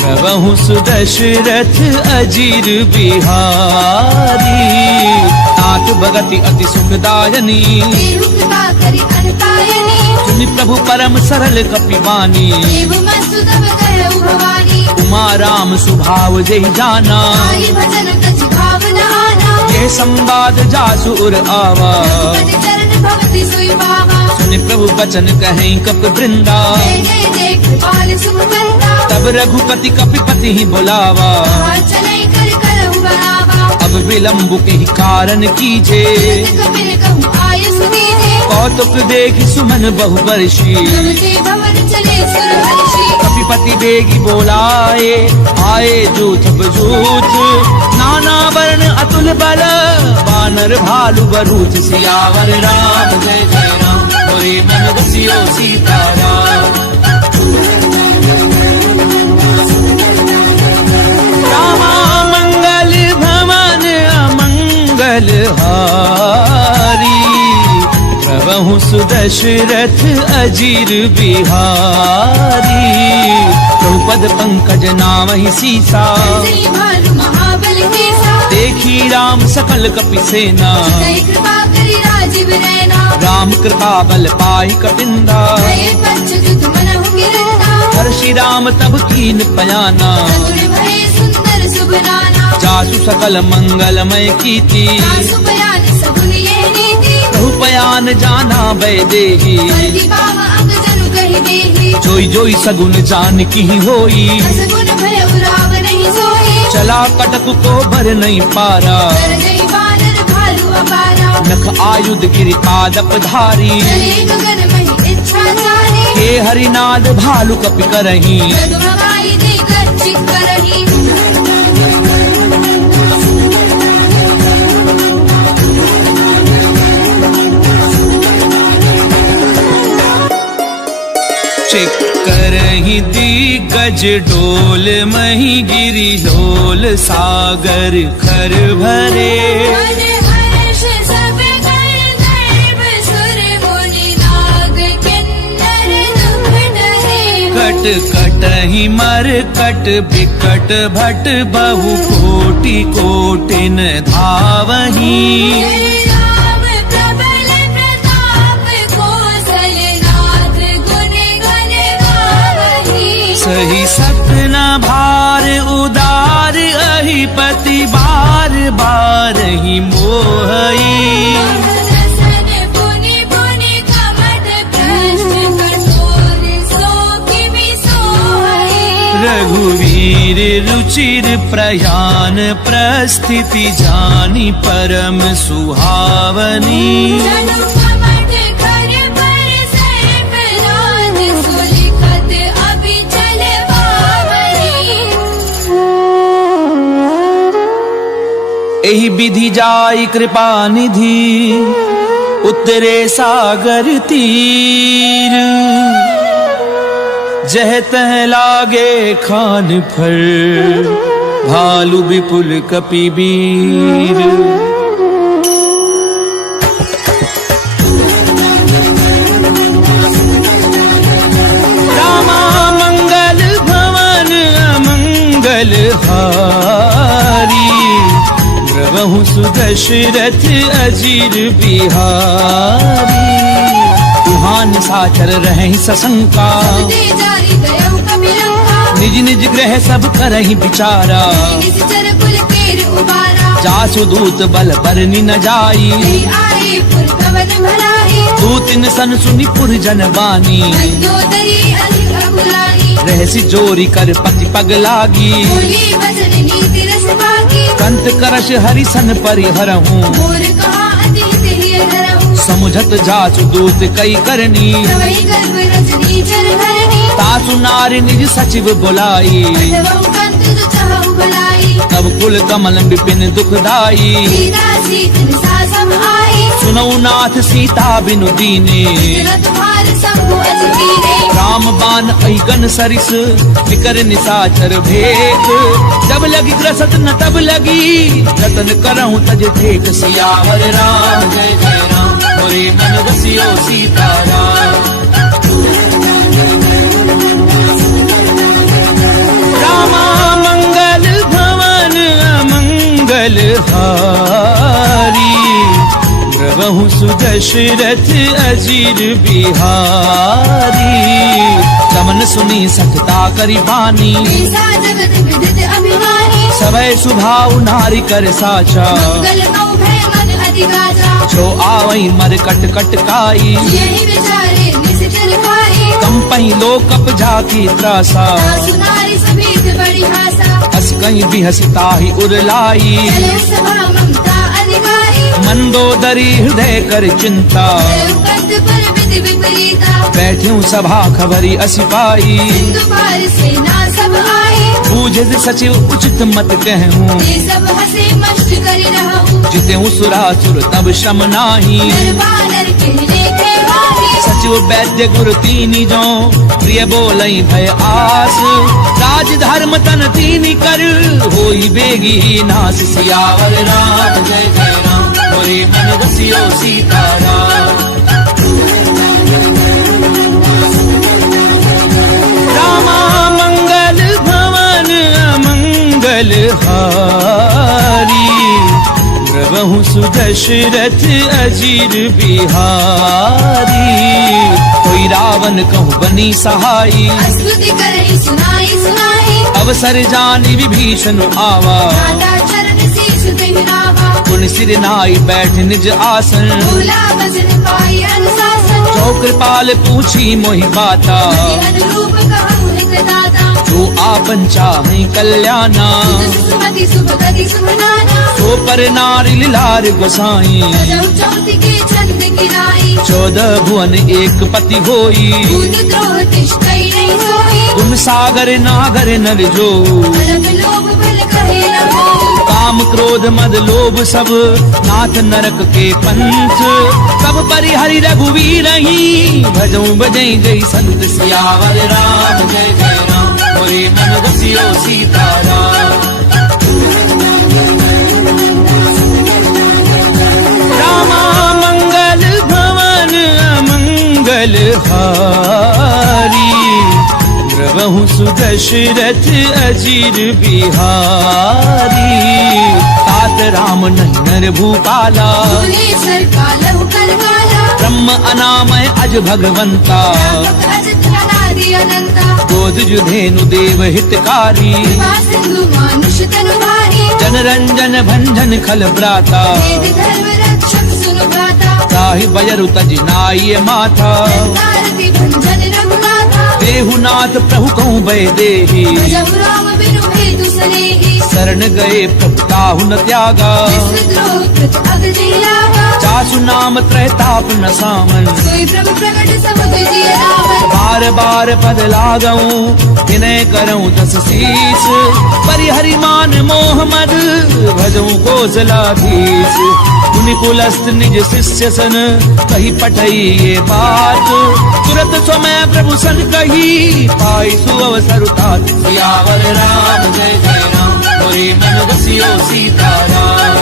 प्रभु सुदशरथ अजीर बिहारी। नाथ भगति अति सुखदायनी, देहु कृपा करि अनपायनी। सुनि प्रभु परम सरल कपिवानी, देव मस्तु तब करहु भवानी। उमा राम सुभाव जहि जाना, आई भजन कछि भावना आना। ये संवाद जासुर आवा, रघुपति चरण भवति सोई पावा। सुनि प्रभु वचन कहें कप वृंदा, जय जय जय कृपाल सुख करता। तब रघुपति कपिपति ही बुलावा। चलै कर करहु बरावा। अब विलम्ब के ही कारण कीजे, कपिल कहूँ आयु दीजे। कौतुक देखि सुमन बहुवर्षी, प्रभु से भवन चले सुर हर्षि। कपिपति बेगी बोलाए, आए जूथ बजूथ। नाना वर्ण अतुल बल, बानर भालु बरूथ। सियावर राम जय जय राम, मोरे मन बसियो सीताराम। रामा मंगल भवन अमंगल हारी, प्रभु सुदशरथ अजीर बिहारी। द्रौपद पंकज नामहि सीसा, श्री भानु महाबल केसा। देखी राम सकल कपि सेना, जय कृपा करि राजीव नैना। राम कृपा बल पाई कपिंदा, भये पंचतुत मनहु गिरता। हर्षि राम तब कीन पयाना, सगुन भये सुंदर शुभ नाना। जासु सकल मंगलमय कीर्ति, सासु बयान सगुन ये नीति। रूपयान जाना वैदेही, बल्कि पाव अंग जनु कहि देहि। जोई जोई सगुन जान की होई, सगुन भय उराव नहीं सोई। चला कटक को भर नहीं पारा, कर गई बानर भालु अपारा। नख आयुध गिरि पादप धारी, चले गगन महि इच्छा चारी। हे हरिनाद भालु कपि करही, जगमगाई देकर चित करही। करही दिग्गज डोल मही गिरि लोल, सागर खर भरे। मन हर्ष सब कर दैव सुर मुनि नाग किन्नर दुख डरे। कट कटहि मर कट बिकट भट, बहु कोटि कोटिन धावही। जय राम प्रबल प्रताप, कौशलनाथ गुण गण गावही। सही सपना भार उदार, अहिपति बार बार ही मोहई। रसन पुनि पुनि कमठ प्रश्न, कठोर सो किमि सोई। रघुवीर रुचिर प्रयान, प्रस्थिति जानी परम सुहावनी। जनु कमठ कर पर सर्प राज, सुलिखत अभिचल बावरी। एहि विधि जाई कृपा निधि, उतरे सागर तीर। जह तह लागे खान फर, भालु विपुल कपिवीर। रामा मंगल भवन अमंगल हारी, प्रभु सुदशरथ अजीर बिहारी। तुहान साचर रहे सशंका, दे जारी दयौ कपिलंका। निज निज ग्रह सब करहि विचारा। निश्चर कुल केर उबारा। जासु दूत बल बरनि न जाई, जय आए पुर पवन भलाई। दूतिन सन सुनि पुर जन बानी। मंदोदरी अधिक अकुलानी। रहसि जोरी कर पति पग लागी, बोली वचन नीति रस बाकी। कंत करश हरि सन परिहरहूँ, मोर कहा अति हित हिय धरहूँ। समुझत जासु दूत कई करनी, प्रवहि गर्भ रजनी चर धरनी। तासु नारी निज सचिव बुलाई। बंधवहु कंत जो चाहु भलाई। तब कुल कमल विपिन दुखदाई। सीता सीत निसा सब आई, सुनौ नाथ सीता बिनु दीने। तेरा तुम्हारे शंभु अज कीने। राम बान अहिगन सरिस निकर निसाचर भेद। जब लगी ग्रसत न तब लगी रतन करहूं तज देख। सियावर राम जय जय राम, मोरे मन बसियो सीताराम। रामा मंगल भवन अमंगल हारी। प्रभु सुदशरथ अजीर बिहारी। चमन सुनी सकता करी बानी, ऐसा जगत विदित अभिमानी। सभय सुभाव नारी कर साचा। मंगल कौ भय मन अधिगाचा, जो आवई मर कट कट काई। यही विचारे निश्चल खाई। कंपई लो कप जाकी त्रासा। सुनारी समेत बड़ी भाषा, हस कहीं भी हंसता ही उरलाई। चले सभा ममता अधिकारी। मंदोदरी हृदय कर चिंता। कंत पर विधि विपरीता, बैठ्यूं सभा खबरी असिपाई। सिंधु पार सेना सब आई। बूझ सचिव उचित मत कहूँ। ये सब हंसे मस्त कर रहूं, जितेऊ सुरासुर तब शम नाही। बानर कहने थे वाणी। सचिव वैद्य गुरु तीनी जो प्रिय बोलई भय आस। राज धर्म तन तीनी कर होई बेगी नास। सियावर राम जय जय राम, मोरे मन बसियो सीताराम। रामा मंगल भवन अमंगल हारी। प्रभु सुदशरथ अजीर बिहारी। कोई रावण कहूँ बनी सहाई। स्तुति करही सुनाई सुनाई। अवसर जानी विभीषण आवा। माता चरण शीश देहरावा, पुन सिर नाई बैठ निज आसन। भूला वचन पाई अनुशासन। जो कृपाल पूछी मोहि बाता। अनुरूप कहूँ हित दाता, जो आपन चाहि कल्याणा। सुमति शुभ गति सुमनाना। तो पर नारी लार गोसाई। सजहु चौथ के छंद किराई। 14 भुवन एक पति होई। दूध द्रोह तिष्ठई नहीं सोई। गुण सागर नागर नर जो। अलग लोभ बल कहे न हो, काम क्रोध मद लोभ सब नाथ नरक के पंथ। सब परिहरि रघुवीर ही भजऊं बजई जय संत। सियावर राम जय जय राम, मोरे मन बसियो सीताराम। रामा मंगल भवन अमंगल हारी। प्रभु सुदशरथ अजीर बिहारी। तात राम नर भूपाला। भुवनेश्वर कालहु करकाला। ब्रह्म अनामय अज भगवंता। व्यापक अजित अनादि अनंता। गोद जुधेनु देव हितकारी। कृपा सिंधु मानुष तनु भारी। जनरंजन भंजन खल भ्राता। वेद धर्म रक्षक सुनु भ्राता। ताहि बजरु तज नाई माथा। तारति भंजन रघुनाथा। देहुनाथ प्रभु कहूँ भय देहि। जब राम बिनु हेतु सनेही। शरण गए प्रभु ताहु न त्यागा। विद्रोह कृत अगति लागा। चासु नाम त्रैताप न सामन। सोई प्रभु प्रकट समुद्र जिय रावण। बार बार पद लागऊं विनय करऊं दस शीस। परिहरि मान मोह मद भजऊं कौशलाधीश। मुनि कुलस्थ निज शिष्य सन कही पठई ये बात। तुरत स्वमय प्रभु सन कही पाई सुअवसर तात। सियावर राम जय जय राम, मोरे मन बसियो सीताराम।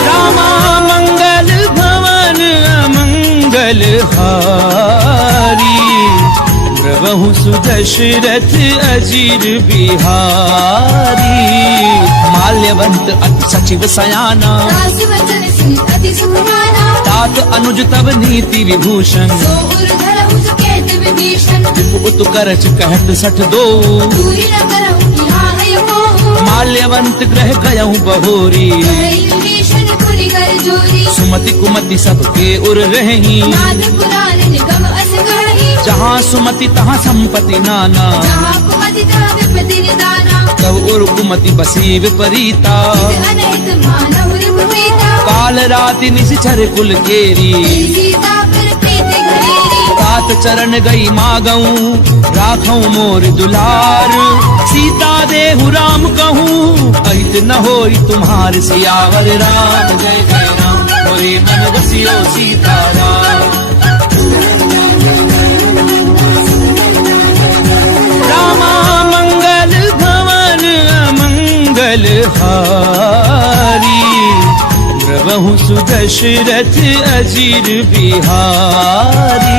रामा मंगल भवन अमंगल हारी। प्रभु सुदशरथ अजीर बिहारी। माल्यवंत अति सचिव सयाना। दास वचन सुनि अति सुखमाना। तात अनुज तब नीति विभूषण। सो उर धरहु जो कहत विभीषण। उत करच कहत सठ दो। दूरी न करहु यहाँ है मोह। माल्यवंत ग्रह गयहु बहोरी। कहई विभीषण पुनि कर जोरी। सुमति कुमति सबके उर रही। नाथ पुराण निगम अस गढ़ही। जहाँ सुमति तहाँ संपत्ति नाना। जहाँ कुमति तहाँ विपति निदाना। तब उर कुमति बसी विपरीता। अनहित मानव रिपुपीता। काल राति निशिचर कुल केरी। सीता पर प्रीति घनेरी। तात चरण गई मागऊं राखऊं मोर दुलार सीता देहु राम कहूँ अहित न होई तुम्हार सियावर राम जय जय राम मोरे मन बसियो सीताराम रामा मंगल भवन मंगल हारी प्रभु सुदशरथ अजीर बिहारी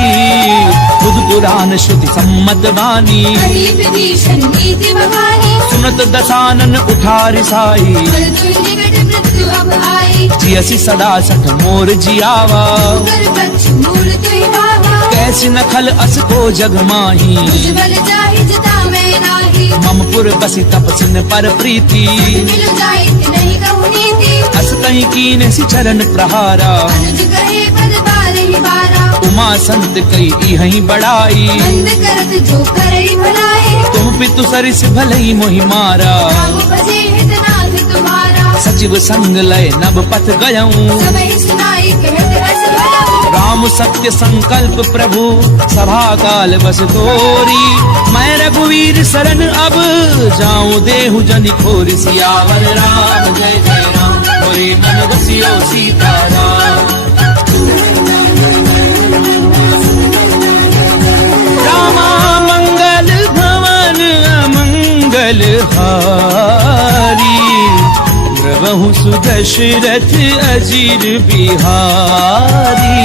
बुध पुराण श्रुति सम्मत वाणी कही विभीषण नीति बखानी सुनत दसानन उठार साई मृत्यु निकट मृत्यु अब आई जियसि सदा सठ मोर जियावा कर पक्ष मूल तुहि भावा कैसी नखल अस को जग माही तुझ बल जाहि जता मैं नाही ममपुर बसी तपसिन पर प्रीति मिल जाहि नहीं कहूँ नीति अस कहीं कीन सि चरण प्रहारा अनुज कहे पद बारहि बारा उमा संत कई इहहि बड़ाई बंद करत जो करई भलाई तुम पितु सरिस भलई मोहि मारा राम भजे हितनाथ तुम्हारा सचिव संग लय नभ पथ गयऊं सबहि सुनाई कहत अस भयऊ राम सत्य संकल्प प्रभु सभा काल बस तोरी मैं रघुवीर शरण अब जाऊं देहु जनि खोरि सियावर राम जय जय राम मोरे मन बसियो सीताराम रामा मंगल भवन मंगल हारी प्रभु सुदशरथ अजीर बिहारी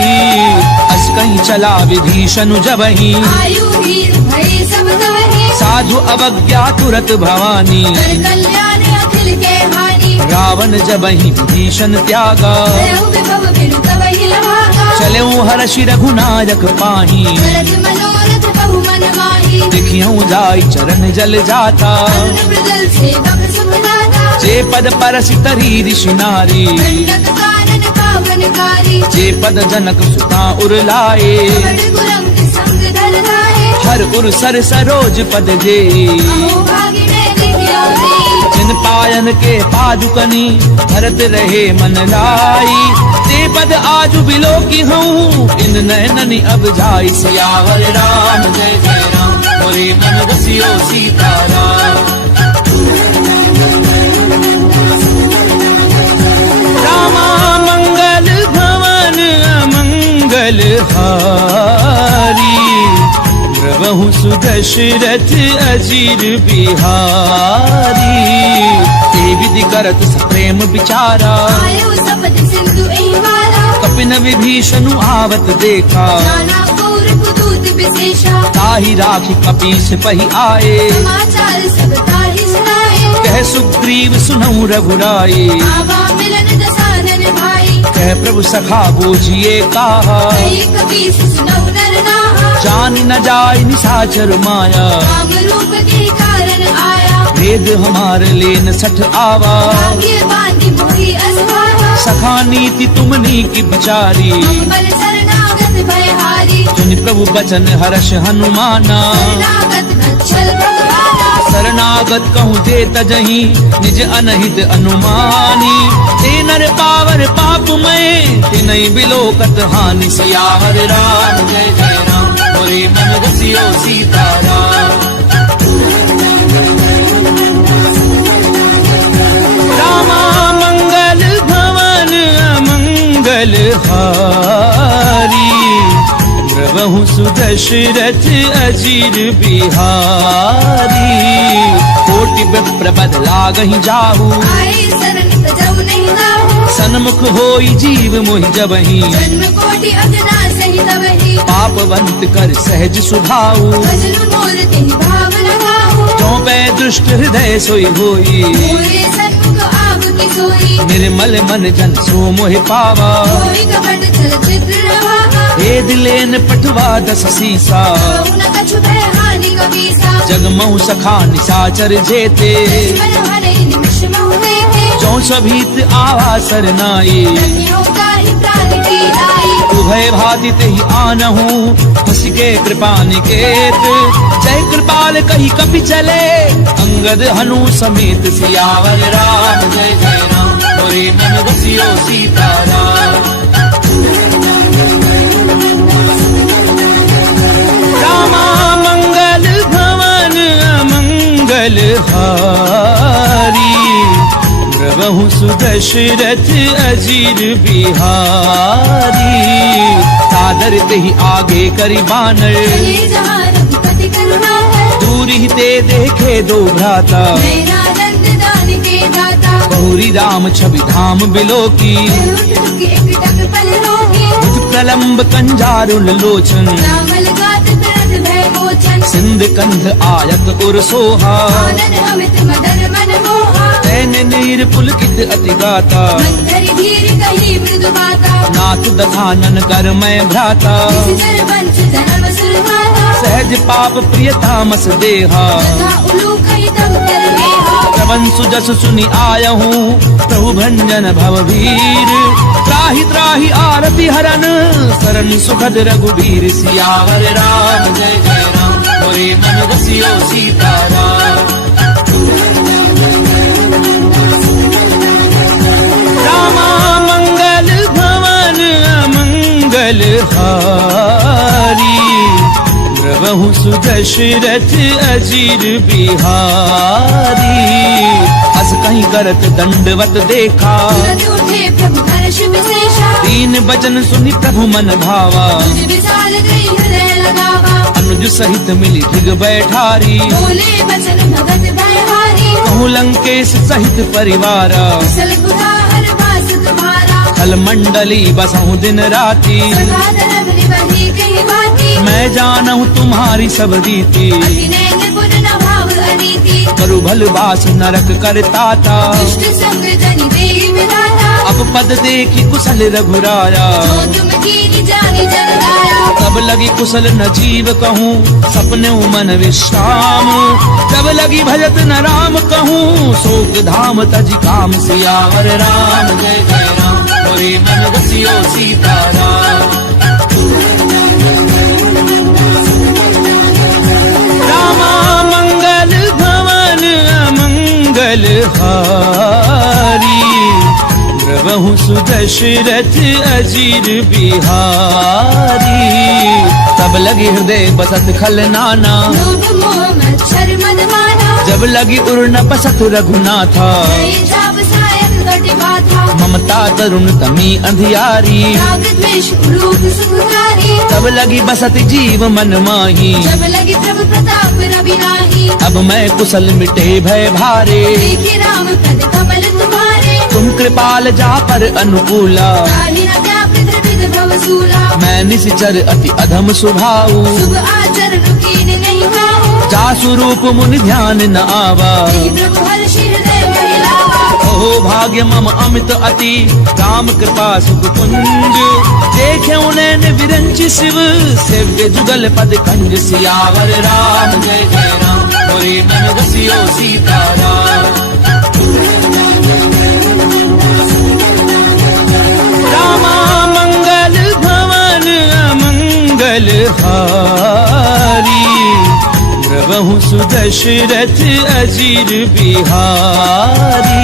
अस कहीं चला विभीषण जबहि आयु वीर भय सब तवहि साधु अवज्ञा तुरत भवानी कर कल्याण अखिल के हानि रावण जबहि विभीषण त्यागा भयउ विभव बिनु तवहि लभागा चलऊं हर्षि रघुनायक पाही भरत मनोरथ बहु मन माही देखियऊं जाई चरण जल जाता अन्न मृदल सेवक सुख दाता जे पद परसि तरी ऋषि नारी दंडक कानन पावनकारी जे पद जनक सुता उरलाए बड़ गुरम संग धर धाये हर उर सर सरोज पद जे अहो भागी मेरी न्योरी जिन पायन के पादुकनी भरत रहे मन लाई ते पद आजु बिलो की हूँ इन नैननि अब जाई सियावर राम जय जय राम मोरे मन बसियो सीताराम रामा मंगल भवन मंगल हारी प्रभु सुदशरथ अजीर बिहारी ते विधि करत सप्रेम विचारा आयु सपद सिंधु एहि वारा कपिन विभीषण आवत देखा नाना कौर कुतूत विशेषा ताहि राखी कपीस पहि आए समाचार सब ताहि सुनाए कह सुग्रीव सुनऊ रघुराई आवा मिलन दसानन भाई कह प्रभु सखा बूझिए कहा कही कपीस सुनऊ नर नाहा जान न जाय निशाचर माया राम रूप के कारण आया भेद हमार लेन सठ आवा भाग्य बांधी मोहि असभावा सखा नीति तुमनी की बिचारी बल शरणागत भयहारी सुनि प्रभु बचन हर्ष हनुमाना शरणागत नक्षल भगवाना शरणागत कहूँ दे तजही निज अनहित अनुमानी ते नर पावर पाप में ते नहीं बिलोकत हानि सियावर राम जय जय राम मोरे मन बसियो सीताराम रामा मंगल भवन मंगल हारी प्रभु सुदशरथ अजीर बिहारी कोटि विप्र बद लागहि जाहू आए शरण तजऊ नहीं नाहू सन्मुख होई जीव मोहि जबहि जन्म कोटि अगना सही तवहि पापवंत कर सहज सुभाऊ भजन मोर तिहि भाव लगाहू जो पै दुष्ट हृदय सोई होई मोरे सन्मुख आव की सोई निर्मल मन जन सो मोहि पावा कोई कपट चल चित्र रवाहा भेद लेन पठवा दस सीसा न कछु भय हानि कबीसा जगमहु सखा निशाचर जेते दुश्मन हरे निमिष महु देते जो सभीत आवा सरनाई धन्यो ताहि प्राण की आई उभय भाति तेहि आनहु हंसी के कृपा निकेत जय कृपाल कही कपि चले अंगद हनु समेत सियावर राम जय जय राम मोरे मन बसियो सीताराम मंगलहारी प्रभु सुदशरथ अजीर बिहारी। सादर ते ही आगे करी बानर चले जहाँ रघुपति करुणा है, दूर ही ते देखे दो भ्राता। मेरा नंद दान के दाता, बहुरी राम छवि धाम बिलो की उठ टुक एक टक पल रोगी। मुझ प्रलम्ब कंजारुल लोचन रामल गात तुरंत भय मोचन, सिंध कंध आयत उर सोहा। आनन अमित मदन मन मोहा। तैन नीर पुलकित अति गाता मंथरी धीर कही मृदु बाता, नाथ दधानन कर मैं भ्राता। निशिचर वंश जन्म सुरभाता। सहज पाप प्रियतामस देहा तथा उलूक ही तब कर मेहा। श्रवण सुजस सुनि आयहूँ प्रभु भंजन भवभीर। त्राहि त्राहि आरति हरन शरण सुखद रघुबीर। सियावर राम जय जय राम मोरे मन बसियो सीताराम। रामा मंगल भवन अमंगल हारी प्रभु सुदशरथ अजीर बिहारी। अस कहीं करत दंडवत देखा तुरंत उठे प्रभु हर्ष विशेषा। दीन बचन सुनि प्रभु मन भावा। तुझ विशाल गई हृदय लगावा। अनुज सहित मिली धिग बैठारी बोले वचन भगत भयहारी। कहूँ लंकेश सहित परिवारा। कुशल बुधा हर बास तुम्हारा। खल मंडली बसहु दिन राती। सदा धर्म निवही कही बाती। मैं जानहु तुम्हारी सब रीति। अति नैन पुर न भाव अनीति। करु भल बास नरक करताता। दुष्ट संग जनि देहि विधाता। अब पद देखी कुशल रघुराया। जो तुम कीनी जानी जन गाया। तब लगी कुशल न जीव कहूँ सपने मन विश्राम। जब लगी भजत न राम कहूँ शोक धाम तज काम। सियावर राम जय जय राम मोरे मन बसियो सीताराम। रामा मंगल भवन अमंगल हारी प्रभु सुदशरथ अजीर बिहारी। तब लगी हृदय बसत खल नाना। लोभ मोह मच्छर मद माना। जब लगी उर न बसत रघुनाथा। जय जाप सायक घटे बाधा। ममता तरुण तमी अंधियारी। राग द्वेष उलूक सुखकारी। तब लगी बसत जीव मन माही। जब लगी प्रभु प्रताप रवि नाही। अब मैं कुशल मिटे भय भारे। देखे राम पद कमल तुम्हारे। तुम कृपाल जा पर अनुकूला। काली न व्यापृत विध भव सूला। मैं निशिचर अति अधम स्वभाव। शुभ आचरण कीन नहीं भाव। जा स्वरूप मुनि ध्यान न आवा। नहीं प्रभु हर्ष हृदय महिलावा। ओ भाग्य मम अमित अति राम कृपा सुख कुंज। देखे उन्हें विरंच शिव सेव्य जुगल पद कंज। सियावर राम जय जय राम मोरे मन बसियो सीताराम। रामा मंगल भवन अमंगल हारी प्रभु सुदशरथ अजीर बिहारी।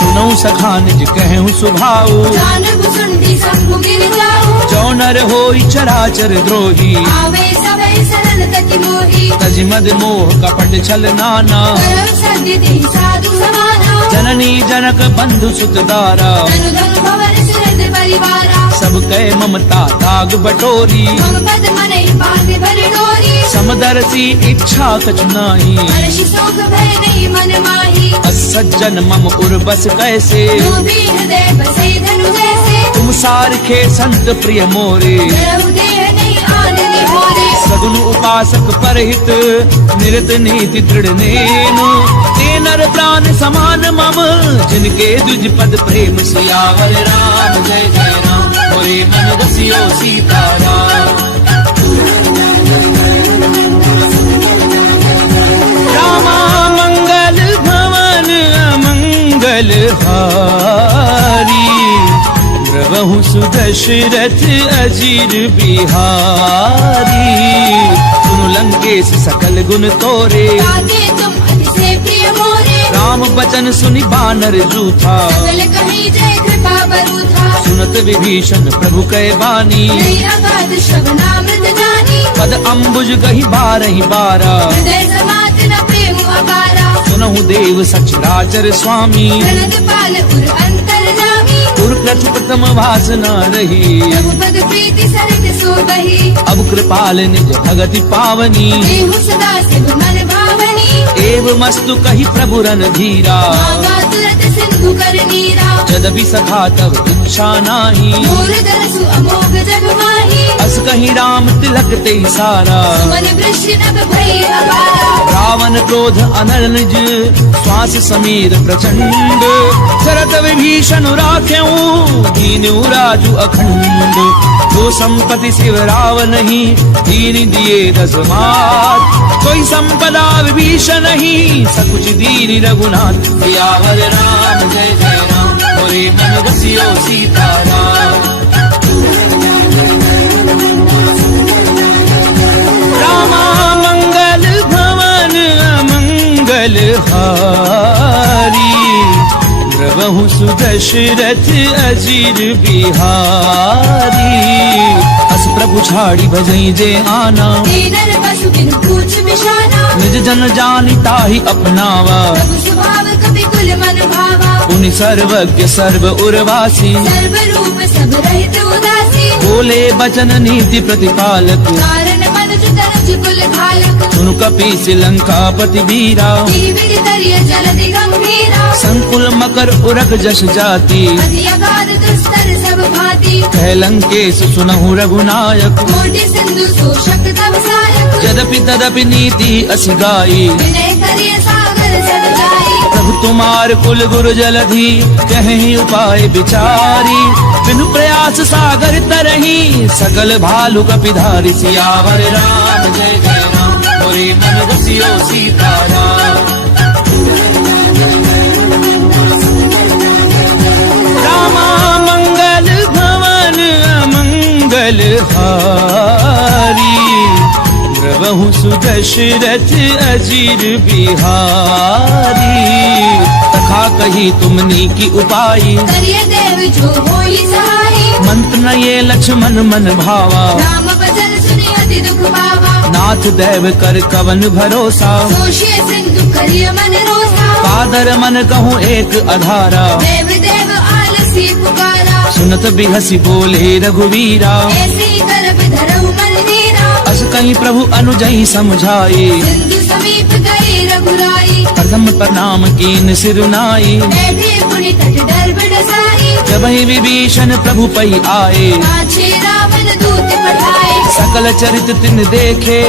सुनऊ सखा निज कहूँ सुभाऊ। जान भुसुंडी शंभु गिर जाऊ। जो नर होई चराचर द्रोही। आवे सबे शरण तति मोही। तज मद मोह कपट छल नाना। करव सद्य देहि साधु समाना। जननी जनक बंधु सुत दारा। धनु धनु भवन सुरत परिवारा। सब कह ममता दाग बटोरी। मम पद मनहि बांध भर डोरी। समदर्शी इच्छा कछु नाही। हर्षि शोक भय नहीं मन माही। असज्जन मम उर्बस कैसे। लोभी हृदय बसे धनु जैसे। तुम सारखे संत प्रिय मोरे। धरहु देह नहीं आनंद भोरे। सगुन उपासक परहित निरत नीति दृढ़ नेनु। ते नर प्राण समान मम जिनके द्विज पद प्रेम। सियावर राम जय जय राम मोरे मन बसियो सीताराम। रामा मंगल भवन अमंगल हारी प्रभु सुदशरथ अजीर बिहारी। सुन लंकेश सकल गुण तोरे। ताके तुम अति से प्रिय मोरे। राम बचन सुनि बानर जूथा। सकल कही जय कृपा बरूथा। सुनत विभीषण प्रभु कै बानी। नहीं अगाध श्रवणामृत जानी। पद अम्बुज गही बारहि बारा। हृदय समात न प्रेम अपारा सुनहु देव सचराचर स्वामी प्रणत पाल उर अंतर्यामी कुरुकृत प्रथम वासना रही रघुपद प्रीति सरित सोबही अब कृपाल निज भगति पावनी देहु सदा शिव मन भावनी एव मस्तु कही प्रभु रन धीरा मागा तुरत सिंधु कर नीरा जदपि सखा तब इच्छा नाही मोर दरसु अमोघ जग माही अस कहीं राम तिलक ते सारा मन वृष्टि नभ भई अपारा रावण क्रोध अनल निज श्वास समीर प्रचंड शरत विभीषण राख्यऊ दीन राजु अखंड जो संपत्ति शिव रावण ही दीन दिए दस मात कोई संपदा विभीषण ही सकुच दीन रघुनाथ सियावर राम जय जय राम मोरे मन बसियो सीताराम रामा मंगल भवन अमंगल हारी द्रवहु सुदशरथ अजीर बिहारी अस प्रभु छाड़ी भजई जे आना दीनर पशु बिन पूछ बिशाना निज जन जानि ताहि अपनावा प्रभु स्वभाव कपि कुल मन भावा पुनि सर्वज्ञ सर्व उर्वासी सर्व रूप सब रहित उदासी बोले बचन नीति प्रतिपालक कारण मन तरज कुल घालक सुनु कपीस लंकापति वीरा जीवित तरिय जलधि गंभीरा संकुल मकर उरग जस जाति अति अगाध दुस्तर सब भांति कह लंकेश सुनहु रघुनायक कोटि सिंधु शोषक तव सायक यद्यपि तदपि नीति असि गाई विनय करिय सागर सद जाई प्रभु तुम्हार कुल गुरु जलधि कहीं उपाय विचारी बिनु प्रयास सागर तरही सकल भालु कपिधारी सियावर राम जय जय राम मोरे मन बसियो सीताराम रामा मंगल भवन अमंगल हारी द्रवहु सुदशरथ अजीर बिहारी तथा कही तुमनी की उपाई करिय देव जो होई सहाई मंत्र न ये लक्ष्मण मन भावा राम बचन सुनि अति दुख पावा नाथ दैव कर कवन भरोसा सोशिय सिंधु करिय मन रोसा कादर मन कहूँ एक अधारा देव देव आलसी पुकारा सुनत बिहसी बोले रघुवीरा ऐसी करब धरऊ मन नीरा अस कहीं प्रभु अनुजई समझाए सिंधु समीप गए रघुराई प्रथम प्रणाम कीन सिरुनाई बैठे पुनि तट डर बडसाई जब ही विभीषण प्रभु पई आए पाछे रावण दूत पठाए सकल चरित तिन देखे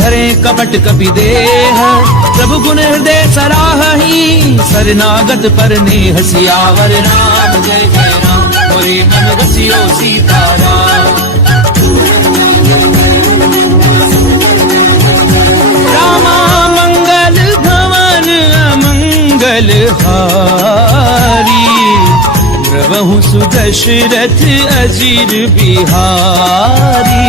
धरे कपट कपि देह प्रभु गुण हृदय सराहही सरनागत पर नेह सियावर राम जय जय राम मोरे मन बसियो सीताराम रामा मंगल भवन अमंगल हारी द्रवहु सुदशरथ अजीर बिहारी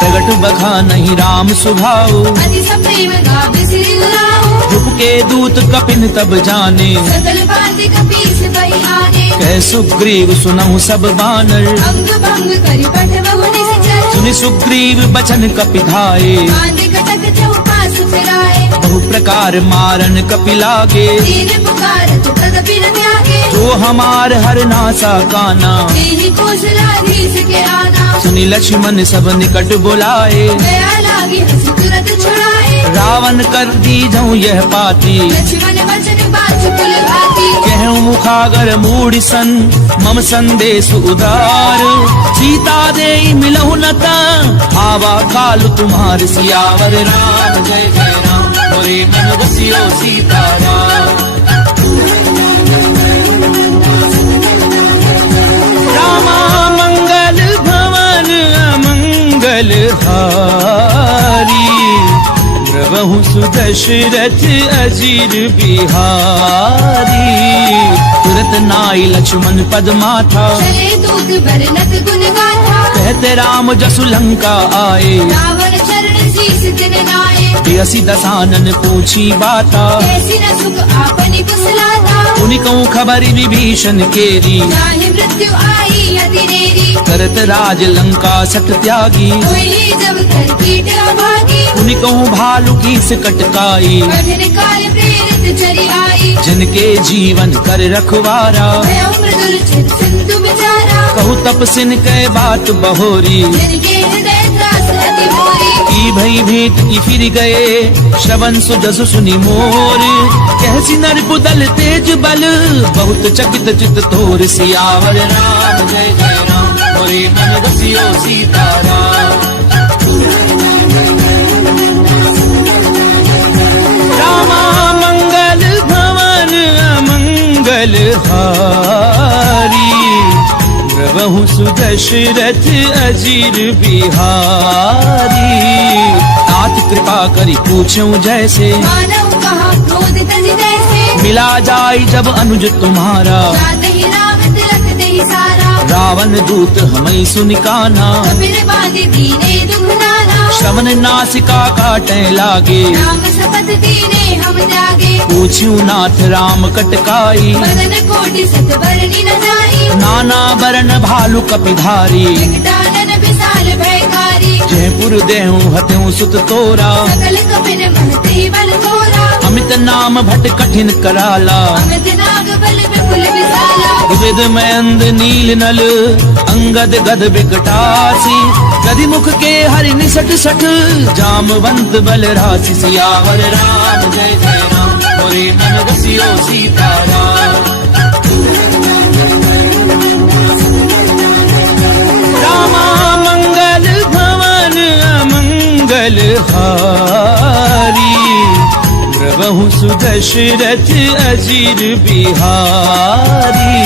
प्रगट बखा नहीं राम सुभाऊ अति सप्रेम गावे सिरि गुलाऊ रूप के दूत कपिन तब जाने सकल भांति कपीस बही आने कह सुग्रीव सुनहु सब बानर अंग भंग करि पठ बहु निश्चर सुनि सुग्रीव बचन कपिधाए बांधे कटक चौपास फिराए बहु प्रकार मारन कपि लागे दीन पुकारत तदपि न त्यागे जो हमार हर नासा काना तेहि कौशलाधीश के आना सुनि लक्ष्मण सब निकट बुलाए दया लागी हंसी तुरत छुड़ाए रावण कर दी जाऊं यह पाती लक्ष्मण वचन बात कुल भाती कहूँ मुखागर मूढ़ सन मम संदेश उदार सीता दे मिलहु नता आवा काल तुम्हार सियावर राम जय जय राम मोरे मन बसियो सीताराम रामा मंगल भवन अमंगल हारी द्रवहु सुदशरथ अजीर बिहारी तुरत नाई लक्ष्मण पद माथा चले दूत बरनत गुण गाथा कहते राम जसु लंका आए रावण चरण शीस दिन नाए प्रियसी दसानन पूछी बाता कैसी न सुख आपनि कुशलाता उनि कहूँ खबरी विभीषण केरी चाहे मृत्यु आई अतिरेरी करत राज लंका सत त्यागी कोई जब कर कीट अभागी उन्हीं कहूँ भालू की से कटकाई, कठिन काल प्रेरित चरी आई। जिनके जीवन कर रखवारा, भय मृदुल चित सिंधु बिचारा। कहू तपसिन के बात बहोरी, जिनके हृदय त्रास अति भोरी। की भई भेंट की फिर गए, श्रवण सुजसु सुनि मोर। कहसी नर बुदल तेज बल, बहुत चकित चित तोर। सियावर राम जय जय राम, मोरे मन बसियो सीताराम। रामा मंगल भवन अमंगल हारी, प्रभु सुदशरथ अजीर बिहारी। नाथ कृपा करी पूछूं जैसे, मानव कहा क्रोध तज जैसे। मिला जाई जब अनुज तुम्हारा, जात ही राम तिलक दे सारा। रावण दूत हमें सुनिकाना, कबीर बांधे दीने दुख नाना। श्रवण नासिका काटे लागे, राम शपथ दीने हम त्यागे। पूछ्यू नाथ राम कटकाई, बदन कोटि सत बरनी न जाई। नाना बरन भालू कपिधारी। विकटानन विशाल भयकारी। जयपुर देहूं हत्यूं सुत तोरा, सकल कपिन महते बल तोरा। अमित नाम भट कठिन कराला, अमित नाग बल विपुल विशाला। विविध मयंद नील नल, अंगद गद बिकटासी। गदि मुख के हरि निसट सठ, जामवंत बल राशि। सियावर राम जय जय राम, मोरे मन बसियो सीताराम। रामा मंगल भवन अमंगल हारी, प्रभु सुदशरथ अजीर बिहारी।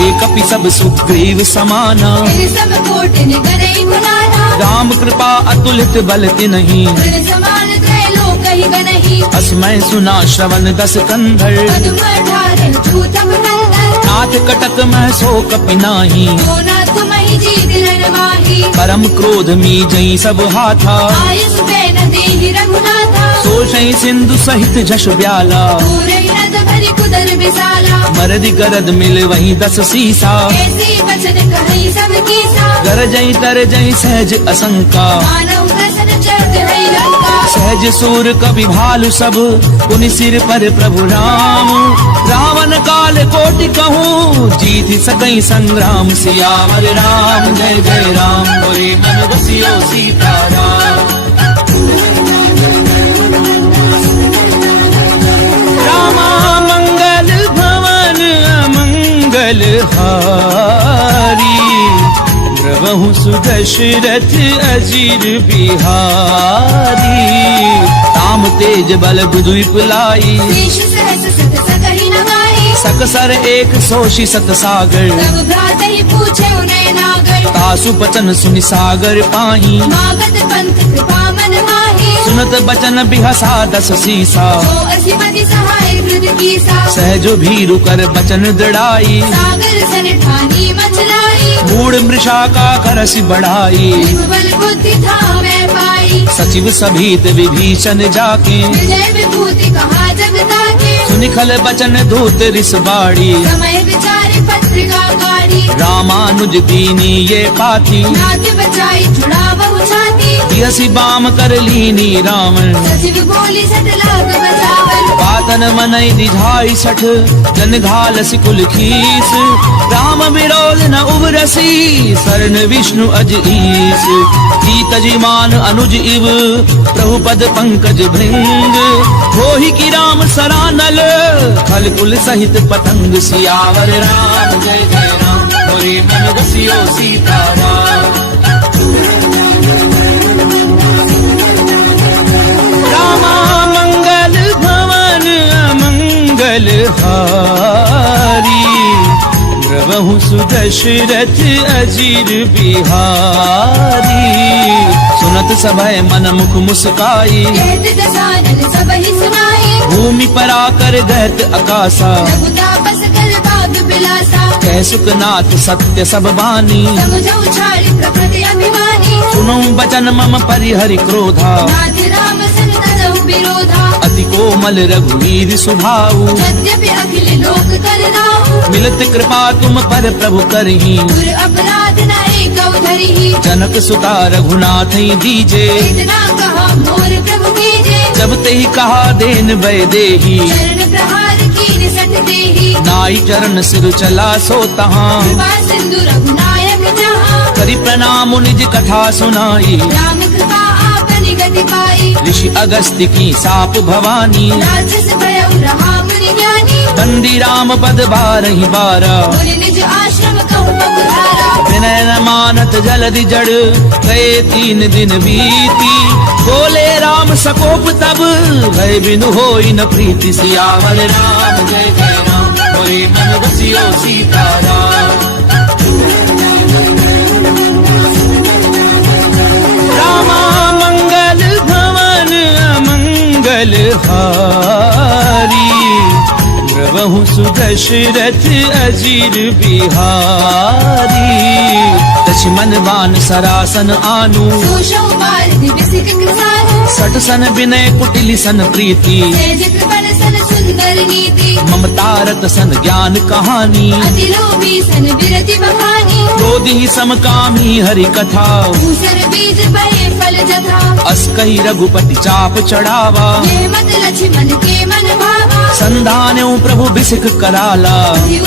एक कपि सब सुग्रीव समाना, तेरे सब कोटि गनई गुनाना। राम कृपा अतुलित बल तिन्हि, तेरे समान त्रैलोक ही बनहि। अस्मै सुना श्रवण दस कंधर। पदुम अठारह छूतम नंदन। नाथ कटक मह सो कपि नाही, जो नाथ महि जीत रण माही। परम क्रोध मी जई सब हाथा, आयुष बैन देहि रघुनाथा। सोषई सिंधु सहित जश ब्याला, पूरे नद भरि कुदर विशाला। मरद गरद मिल वही दस सीसा। ऐसी वचन कहि सब कीसा। गरजई तरजई सहज असंका, मानव दसन चढ़त है लंका। सहज सूर कवि भालु सब, पुनि सिर पर प्रभु राम। रावण काल कोटि कहूँ, जीत सकई संग्राम। सियावर राम जय जय राम, मोरे मन बसियो सीताराम। रामा मंगल भवन अमंगल हारी, प्रभु सुदशरथ अजीर बिहारी। ताम तेज बल दुदुइप लाई, शेष सहस सत सकहि न गाहि। सकसर एक सोषि सत सागर। तब भ्रात ही पूछे उन्हें नागर। तासु बचन सुनि सागर पाही, मागत पंथ कृपा मन माही। सुनत बचन बिहसा दस सीसा। जो असिमति सहाय वृद्ध कीसा। सहजो भीरु कर बचन दृढ़ाई, सागर सन ठानी मचलाई। मूढ़ मृषा का करसि बढ़ाई। बल बुद्धि धावे पाई। सचिव सभीत विभीषण जाके, विजय विभूति कहा जगता के। सुनिखल बचन धूत रिस बाड़ी। समय विचारे पत्रिका गाड़ी। रामानुज दीनी ये पाथी, नाथ बचाई छुड़ा बहु छाती। यसी बाम कर लीनी रावण। सचिव बोली सत लाख बचावन। पातन मनई निधाई सठ, जन घाल सिकुल खीस। राम विरोध न उबरसी, शरण विष्णु अज ईस। तजी मान अनुज इव, प्रभु पद पंकज भृंग। होहि की राम सरानल, खल कुल सहित पतंग। सियावर राम जय जय राम, मोरे मन बसियो सीताराम। रामा मंगल भवन अमंगल हारी, प्रभु सुदशरथ अजीर बिहारी। सुनत सभय मन मुख मुस्काई, कहत दसानन सबहि सुनाई। भूमि पराकर गहत आकाशा, रघुतापस कल बाग बिलासा। कह सुखनाथ सत्य सब बानी। समझौ छाड़ प्रकृति अभिमानी। सुनो बचन मम परिहरि क्रोधा, नाथ राम सन तजहु विरोधा। अति कोमल रघुवीर सुभाऊ। यद्यपि अखिल लोक कर राहु। मिलत कृपा तुम पर प्रभु करही, दुर अपराध न एकौ धरिहि। जनक सुता रघुनाथ दीजे। इतना कहा मोर प्रभु कीजे जब ते ही कहा देन वै देही चरण प्रहार कीन सट देही नाई चरण सिर चला सो तहाँ कृपा सिंधु रघुनायक जहाँ करी प्रणाम निज कथा सुनाई राम कृपा आपनि गति पाई ऋषि अगस्त्य की साप भवानी राजस भयउ रहा मुनि ज्ञानी बंदी राम पद बारही बारा मुनि निज आश्रम कहु पगुधारा विनय न मानत जलधि जड़ गए 3 दिन बीती बोले राम सकोप तब भय बिनु होई न प्रीति सियावर राम जय जय राम मोरे मन बसियो सीताराम रामा मंगल भवन अमंगल हारी प्रभु सुदशरथ अजीर बिहारी लक्ष्मण बान सरासन आनु दोषौ मारति बिसिक कृसानु सट सन विनय कुटिल सन प्रीति तेज कृपण सन सुंदर नीति ममतारत सन ज्ञान कहानी अति लोभी सन विरति बखानी क्रोधी समकामी हरि कथा दूसर बीज बहे फल जथा अस कही रघुपति चाप चढ़ावा ये मत लक्ष्मण के मन भावा संधान्यो प्रभु बिसिक कराला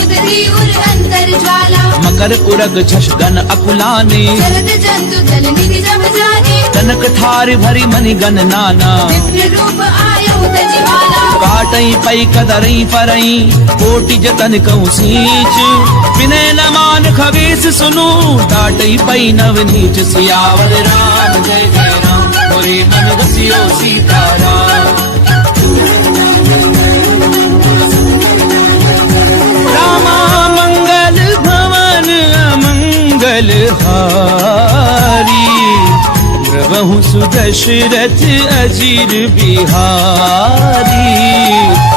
उदरी उर अंतर ज्वाला मकर उरग झष गन अकुलाने शरद जंतु जल निधि जब जाने कनक थार भरी मनि गन नाना विप्र रूप आयो तजिवाला काटई पई कदरई परई कोटि जतन कहूँ सींच विनय न मान खगेश सुनु डाटई पई नव नीच सियावर राम जय जय राम मोरे मन बसियो सीताराम रामा मंगल भवन अमंगल हारी प्रभु सुदशरथ अजीर बिहारी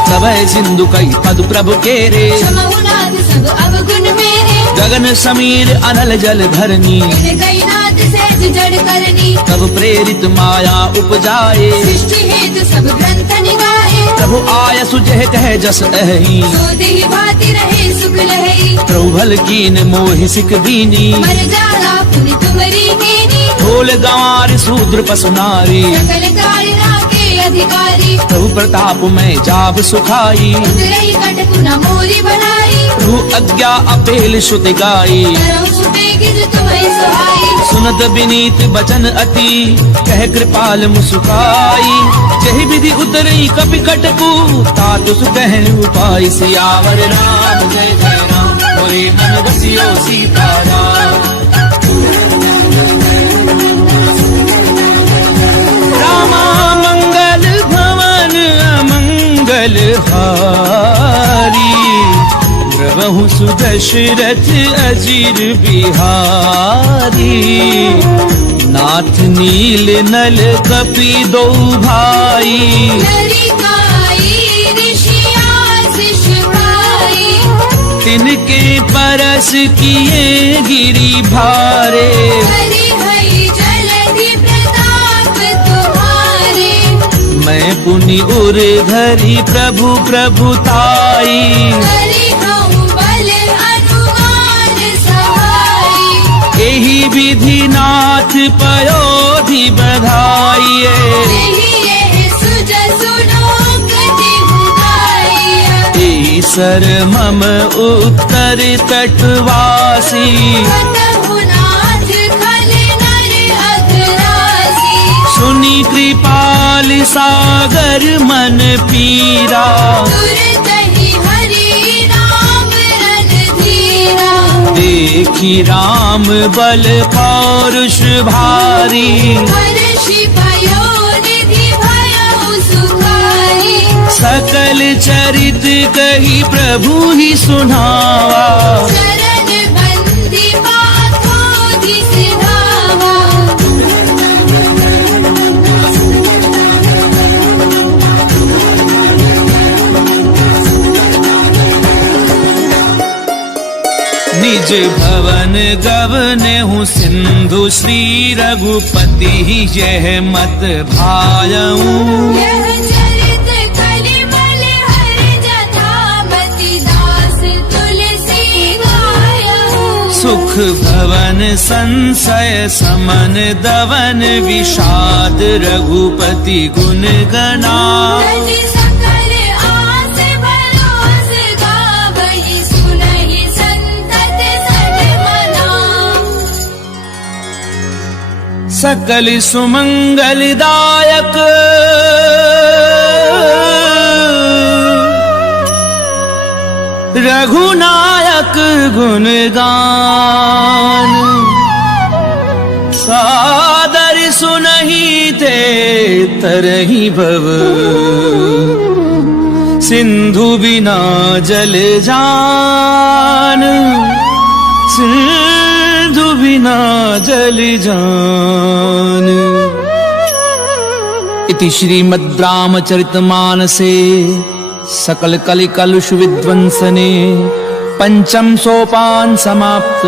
तबै सिंधु कई पद प्रभु केरे समहुनाथ सब अवगुण मेरे गगन समीर अनल जल धरनी इन गई नाथ सहज जड़ करनी तब प्रेरित माया उपजाए सृष्टि हेतु सब ग्रंथ निगाहे प्रभु आय सुजह कह जस अहि सो देहि भाति रहे सुख लहई प्रभु भल कीन मोहि सिक दीनी मर जाला पुनि तुमरी कीनी ढोल गंवार शूद्र पसु नारी सकल कारिणा के अधिकारी प्रभु प्रताप में जाब सुखाई उतरई कटकु न मोरी बनाई प्रभु आज्ञा अपेल श्रुति गाई करहु सुबेगिज तुम्हें सुहाई सुनत विनीत बचन अति कह कृपाल मुस्काई जहि विधि उतरई कपि कटकु तातु सुकह उपाय सियावर राम जय जय राम मोरे मन बसियो सीताराम रामा मंगल भवन अमंगल हारी प्रभु सुदशरथ अजीर बिहारी नाथ नील नल कपि दो भाई नरिकाई ऋषियासिष भाई तिनके परस किए गिरि भारे हरि हरि जलधि प्रताप तुम्हारे मैं पुनि उर धरि प्रभु प्रभुताई हरि कहूँ बल अनुमान सहाई एहि विधि नाथ पयोधि बधाइए नहीं ये सुज सुनोक जिहुदाइया एहि सर मम उत्तर तटवासी कतहु नाथ खल नर अघरासी सुनि कृपाल सागर मन पीरा तुरतहि हरि नाम रणधीरा देखी राम बल पौरुष भारी हर्षि भयो निधि भयो सुखाई सकल चरित कही प्रभु ही सुनावा शरण बंदी पाथोधि सिधावा निज भवन गवने हूँ सिंधु श्री रघुपति यह मत भायऊं यह चरित कलिबल हर जथा मति दास तुलसी गायहु सुख भवन संशय समन दवन विषाद रघुपति गुण गना तजि सकल आस भरोस गावहि सुनहि संतत सन्मना सकल सुमंगलदायक रघुनायक गुणगान सादर सुनहि ते तरहि भव सिंधु बिना जल जान सिंधु बिना जल जान। इति श्रीमद् रामचरितमानसे सकल कलि कलुष विध्वंसने पंचम सोपान समाप्त।